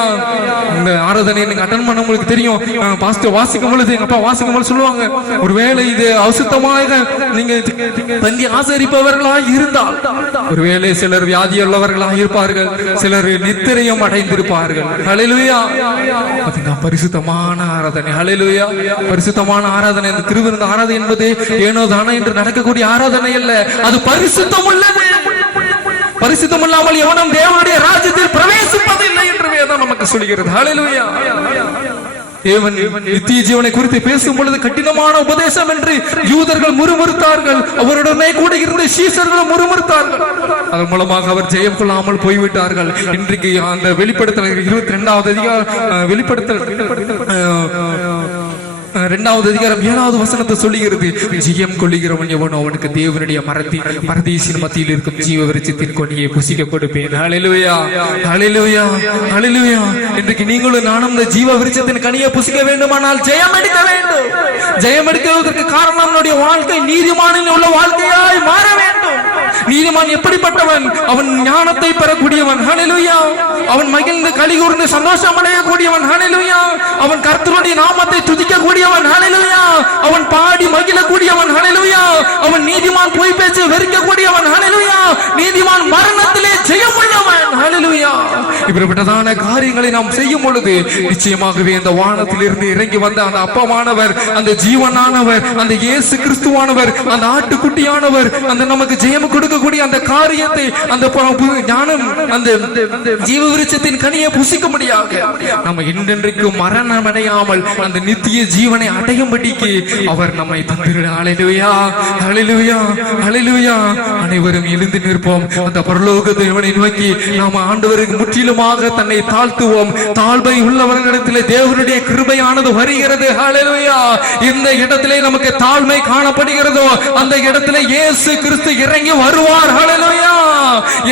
இந்த ஆராதனை நீங்க அட்டன் பண்ண உங்களுக்கு தெரியும். பாஸ்டர் வாசிக்கும் பொழுது, எங்க அப்பா வாசிக்கும் பொழுது சொல்லுவாங்க, ஒருவேளை இது அசுத்தமாக நீங்க பந்தி ஆசரிப்பவர்களாக இருந்தால், ஒருவேளை சிலர் வியாதியுள்ளவர்களாக இருப்பார்கள், சிலர் நித்திரையும் அடைந்திருப்பார்கள். ஹல்லேலூயா. பரிசுத்தமான ஆராதனை. ஹல்லேலூயா. பரிசுத்தமான ஆராதனை. இந்த திருவிருந்து ஆராதனை என்பது ஏனோ தானே என்று நடக்கக்கூடிய ஆராதனை அல்ல. அது பரிசுத்தம் உள்ளது. பரிசுத்தம் இல்லாமல் எவனும் தேவனுடைய ராஜ்யத்தில் பிரவேசிப்பதில்லை என்று வேதம் நமக்கு சொல்கிறது. ஹல்லேலூயா. தேவன் நித்திய ஜீவனை குறித்து பேசும் பொழுது கடினமான உபதேசம் என்று யூதர்கள் முறுமுறுத்தார்கள். அவருடனே கூட இருந்த சீசர்களும் முறுமுறுத்தார்கள். அதன் மூலமாக அவர் ஜெயம் கொள்ளாமல் போய்விட்டார்கள். இன்றைக்கு அந்த வெளிப்படுத்தல் 22வது அதிகாரம், வெளிப்படுத்தல் 2வது அதிகாரம் 7வது வசனத்தை சொல்லுகிறது. ஜெயம் கொள்ளுகிறவன் எவனோ அவனுக்கு தேவனுடைய பரதீசின் மத்தியில் இருக்கும் ஜீவ விருட்சத்தின் கொடியை புசிக்க கொடுப்பேன். ஹல்லேலூயா. ஹல்லேலூயா. ஹல்லேலூயா. இன்றைக்கு நீங்களும் நானும் இந்த ஜீவ விருட்சத்தின் கனியை புசிக்க வேண்டுமானால் ஜெயம் எடுக்க வேண்டும். ஜெயம் எடுக்கிறதற்கு காரணம் நம்முடைய வாழ்க்கை நீதிமானில் உள்ள வாழ்க்கையாய் மாற வேண்டும். நீதிமான் எப்படிப்பட்டவன்? அவன் ஞானத்தை பெறக்கூடியவன். ஹல்லேலூயா. அவன் மகிழ்ந்து கலிகூர்ந்து சந்தோஷம் அடையக்கூடியவன். ஹல்லேலூயா. அவன் கர்த்தருடைய நாமத்தை துதிக்கக்கூடியவன். ஹல்லேலூயா. அவன் பாடி மகிழக்கூடியவன். ஹல்லேலூயா. அவன் நீதிமான் பொய் பேச்சு வெறுக்கக்கூடியவன். ஹல்லேலூயா. நீதிமான் மரணத்திலே ஜெயம் உள்ளவன். ஹல்லேலூயா. இப்படிப்பட்டதான காரியங்களை நாம் செய்யும் பொழுது நிச்சயமாகவே இந்த வானத்திலிருந்து இறங்கி வந்த அந்த அப்பமானவர், அந்த ஜீவனானவர், அந்த இயேசு கிறிஸ்துவானவர், அந்த ஆட்டுக்குட்டியானவர், அந்த நமக்கு ஜெயம் கொடுக்கக்கூடிய அந்த காரியத்தை, அந்த ஞானம், அந்த ஜீவ விருட்சத்தின் கனியை புசிக்க முடியாது நம்ம என்றென்றைக்கும் மரணம் அடையாமல் அந்த நித்திய ஜீவனை அடையும்படிக்கு அவர் நம்மை தந்திருக்கிறார். ஹல்லேலூயா, ஹல்லேலூயா, ஹல்லேலூயா. அனைவரும் எழுந்து நிற்போம். அந்த பரலோக தேவனை நோக்கி நாம் ஆண்டவருக்கு முற்றிலுமாக தன்னை தாழ்த்துவோம். தாழ்மை உள்ளவர்களிடத்திலே தேவனுடைய கிருபையானது வருகிறது. ஹல்லேலூயா. இந்த இடத்திலே நமக்கு தாழ்மை காணப்படுகிறதோ அந்த இடத்திலே இயேசு கிறிஸ்து இறங்கி வருவார். ஹல்லேலூயா.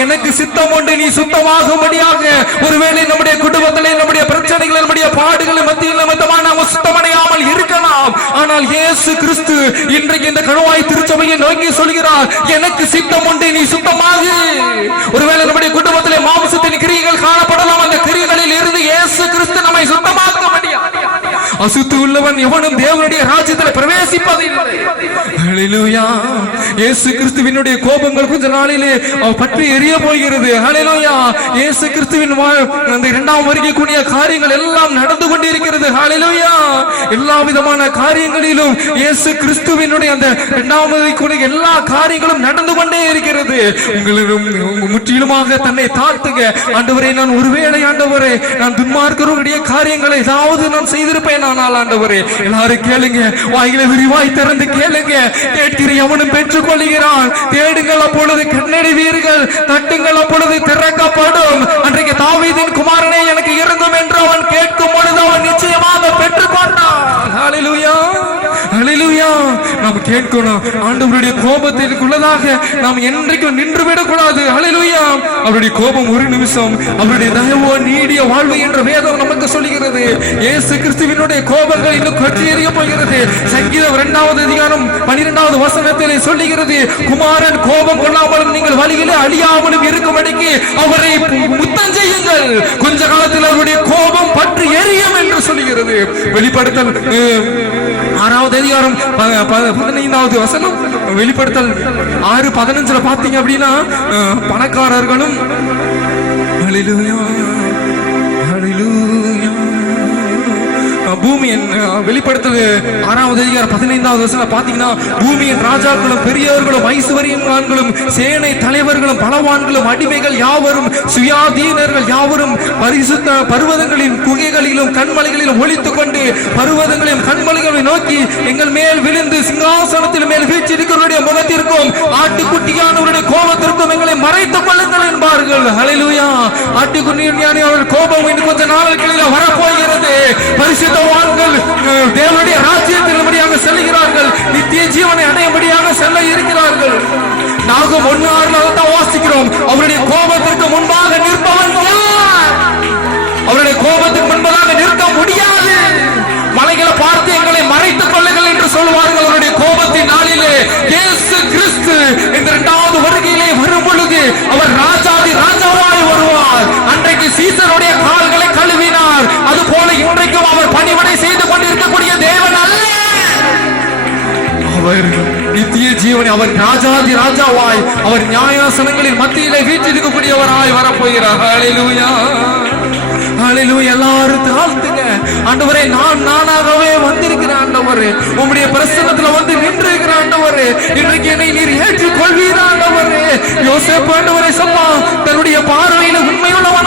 எனக்கு சித்தம் உண்டு, நீ சுத்தமாகும்படியாக. ஒருவேளை நம்முடைய குடும்பத்திலே நம்முடைய பிரச்சனைகள், நம்முடைய பாடுகள் மத்தியில் நாம் சுத்தமடையாமல் இருக்கலாம். ஆனால் இயேசு கிறிஸ்து இன்றைக்கு இந்த கணுவாய் திருச்சபையை நோக்கி சொல்கிறார், எனக்கு சித்தம் உண்டு, நீ சுத்தமாகு. ஒருவேளை நம்முடைய குடும்பத்திலே மாம்சத்தின் கிரியைகள் காணப்படலாம். அந்த கிரியைகளில் இருந்து இயேசு கிறிஸ்து நம்மை சுத்தமாக்க முடியாது. அசுத்து உள்ளவன் எவனும் தேவனுடைய ராஜ்யத்தில் பிரவேசிப்பதில்லை. ஹல்லேலூயா. இயேசு கிறிஸ்துவினுடைய கோபங்கள் கொஞ்ச நாளிலே பற்றி எரிய போகிறது. ஹல்லேலூயா. இயேசு கிறிஸ்துவின் அந்த இரண்டாம் வருகைக்குரிய காரியங்கள் எல்லாம் நடந்து கொண்டிருக்கிறது. ஹல்லேலூயா. எல்லா விதமான காரியங்களிலும் இயேசு கிறிஸ்துவினுடைய அந்த இரண்டாம் வருகைக்குரிய எல்லா காரியங்களும் நடந்து கொண்டே இருக்கிறது. உங்களிடம் முற்றிலுமாக தன்னை தாழ்த்துக. ஆண்டவரே, நான் ஒருவேளை ஆண்டவரே நான் துன்மார்க்கருடைய காரியங்களை ஏதாவது நான் செய்திருப்பேன். ஆனால் ஆண்டவரே, எல்லாரும் கேளுங்க, வாயில விரிவாய் திறந்து கேளுங்க. கேட்கிற எவனும் பெற்றுக் கொள்கிறான். தேடுங்கள், அப்பொழுது கண்ணடைவீர்கள். தட்டுங்கள், அப்பொழுது திறக்கப்படும். அன்றைக்கு தாவீதின் குமாரனே எனக்கு இறங்கும் என்று அவன் கேட்கும் பொழுது அவன் நிச்சயமாக பெற்றுக் கொண்டான். ஹல்லேலூயா, ஹல்லேலூயா. நாம் கேட்கணும். ஆண்டவருடைய கோபத்திற்குள்ளதாக நாம் என்றைக்கும் நின்று விடக்கூடாது. ஹல்லேலூயா. அவருடைய கோபம் ஒரு நிமிஷம், அவருடைய தயவோ நீடிய வாழ்வு என்ற வேதம் நமக்கு சொல்லுகிறது. இயேசு கிறிஸ்துவினுடைய கோபங்கள் இன்னும் கொட்டி எறிய போகிறது. சங்கீதம் 2வது அதிகாரம் 12வது வசனத்திலே சொல்லுகிறது, குமாரன் கோபம் கொள்ளாமலும் நீங்கள் வழியிலே அழியாமலும் இருக்கும்படிக்கு அவரை முத்தம் செய்யுங்கள். கொஞ்ச காலத்தில் அவருடைய கோபம் பற்றி எரியும் என்று சொல்லுகிறது. வெளிப்படுத்தல் 6வது அதிகாரம் 15வது வசனம். வெளிப்படுத்தல் 6:15 பாத்தீங்க அப்படின்னா பணக்காரர்களும் ஹல்லேலூயா, ஹல்லேலூயா. பூமியின் வெளிப்படுத்தல் 6வது அதிகாரம் 15வது வசனம் பாத்தீங்கன்னா, பூமியின் ராஜாக்களும் பெரியவர்களும் ஐசுவரியன்களும் சேனை தலைவர்களும் பலவான்களும் அடிமைகள் யாவரும் சுயாதீனர்கள் யாவரும் பரிசுத்த பர்வதங்களின் குகைகளிலும் கண்மலைகளிலும் ஒளித்துக் கொண்டு பர்வதங்களையும் கண்மலைகளை நோக்கி எங்கள் மேல் விழுந்து சிங்காசனத்தில் மேல் வீற்றிருக்கிறவருடைய முகத்திற்கும் ஆட்டுக்குட்டியானவருடைய கோபத்திற்கும் எங்களை மறைத்துக் கொள்ளுங்கள் என்பார்கள். ஹல்லேலூயா. ஆட்டுக்குட்டியான கோபம் இன்னும் கொஞ்ச நாட்களில் வரப்போகிறது. பரிசுத்த தேவனுடைய ராஜ்யத்தில் செல்கிறார்கள். நித்திய ஜீவனை அடையபடியாக செல்ல இருக்கிறார்கள். நாங்கள் 1:6 வாசிக்கிறோம். அவருடைய கோபத்திற்கு முன்பாக நிற்பவன் அவருடைய கோபத்துக்கு முன்பதாக நிற்க முடியாது. மலைகளை பார்த்து எங்களை மறைத்துக் கொள்ளுங்கள் என்று சொல்வார்கள். அவருடைய கோபத்தின் நாளிலே இயேசு கிறிஸ்து இந்த 2வது வருகையிலே வரும் பொழுது அவர் ராஜாதி ராஜாவாய் வருவார். அன்றைக்கு சீசருடைய கால்களை கழுவினார். அது போல இன்றைக்கும் அவர் பணிவிடை செய்து கொண்டிருக்கக்கூடிய தேவன் அல்ல. அவர் நித்திய ஜீவனை, அவர் ராஜாதி ராஜாவாய், அவர் நியாயாசனங்களின் மத்தியிலே வீற்றிருக்கக்கூடியவராய் வரப்போகிறார். ஹல்லேலூயா, ஹல்லேலூயா. எல்லாரும் தாழ்த்துங்க. ஆண்டவரே, நான் நானாகவே வந்திருக்கிறேன். ஆண்டவரே, உம்முடைய பிரசன்னத்துல வந்து நின்று இருக்கிற ஆண்டவரே, இன்றைக்கு என்னை நீர் ஏற்றுக் கொள்வீர். ஆண்டவரே, யோசேப்பு ஆண்டவரே சொன்னா, தன்னுடைய பார்வையில உண்மையுள்ளவன்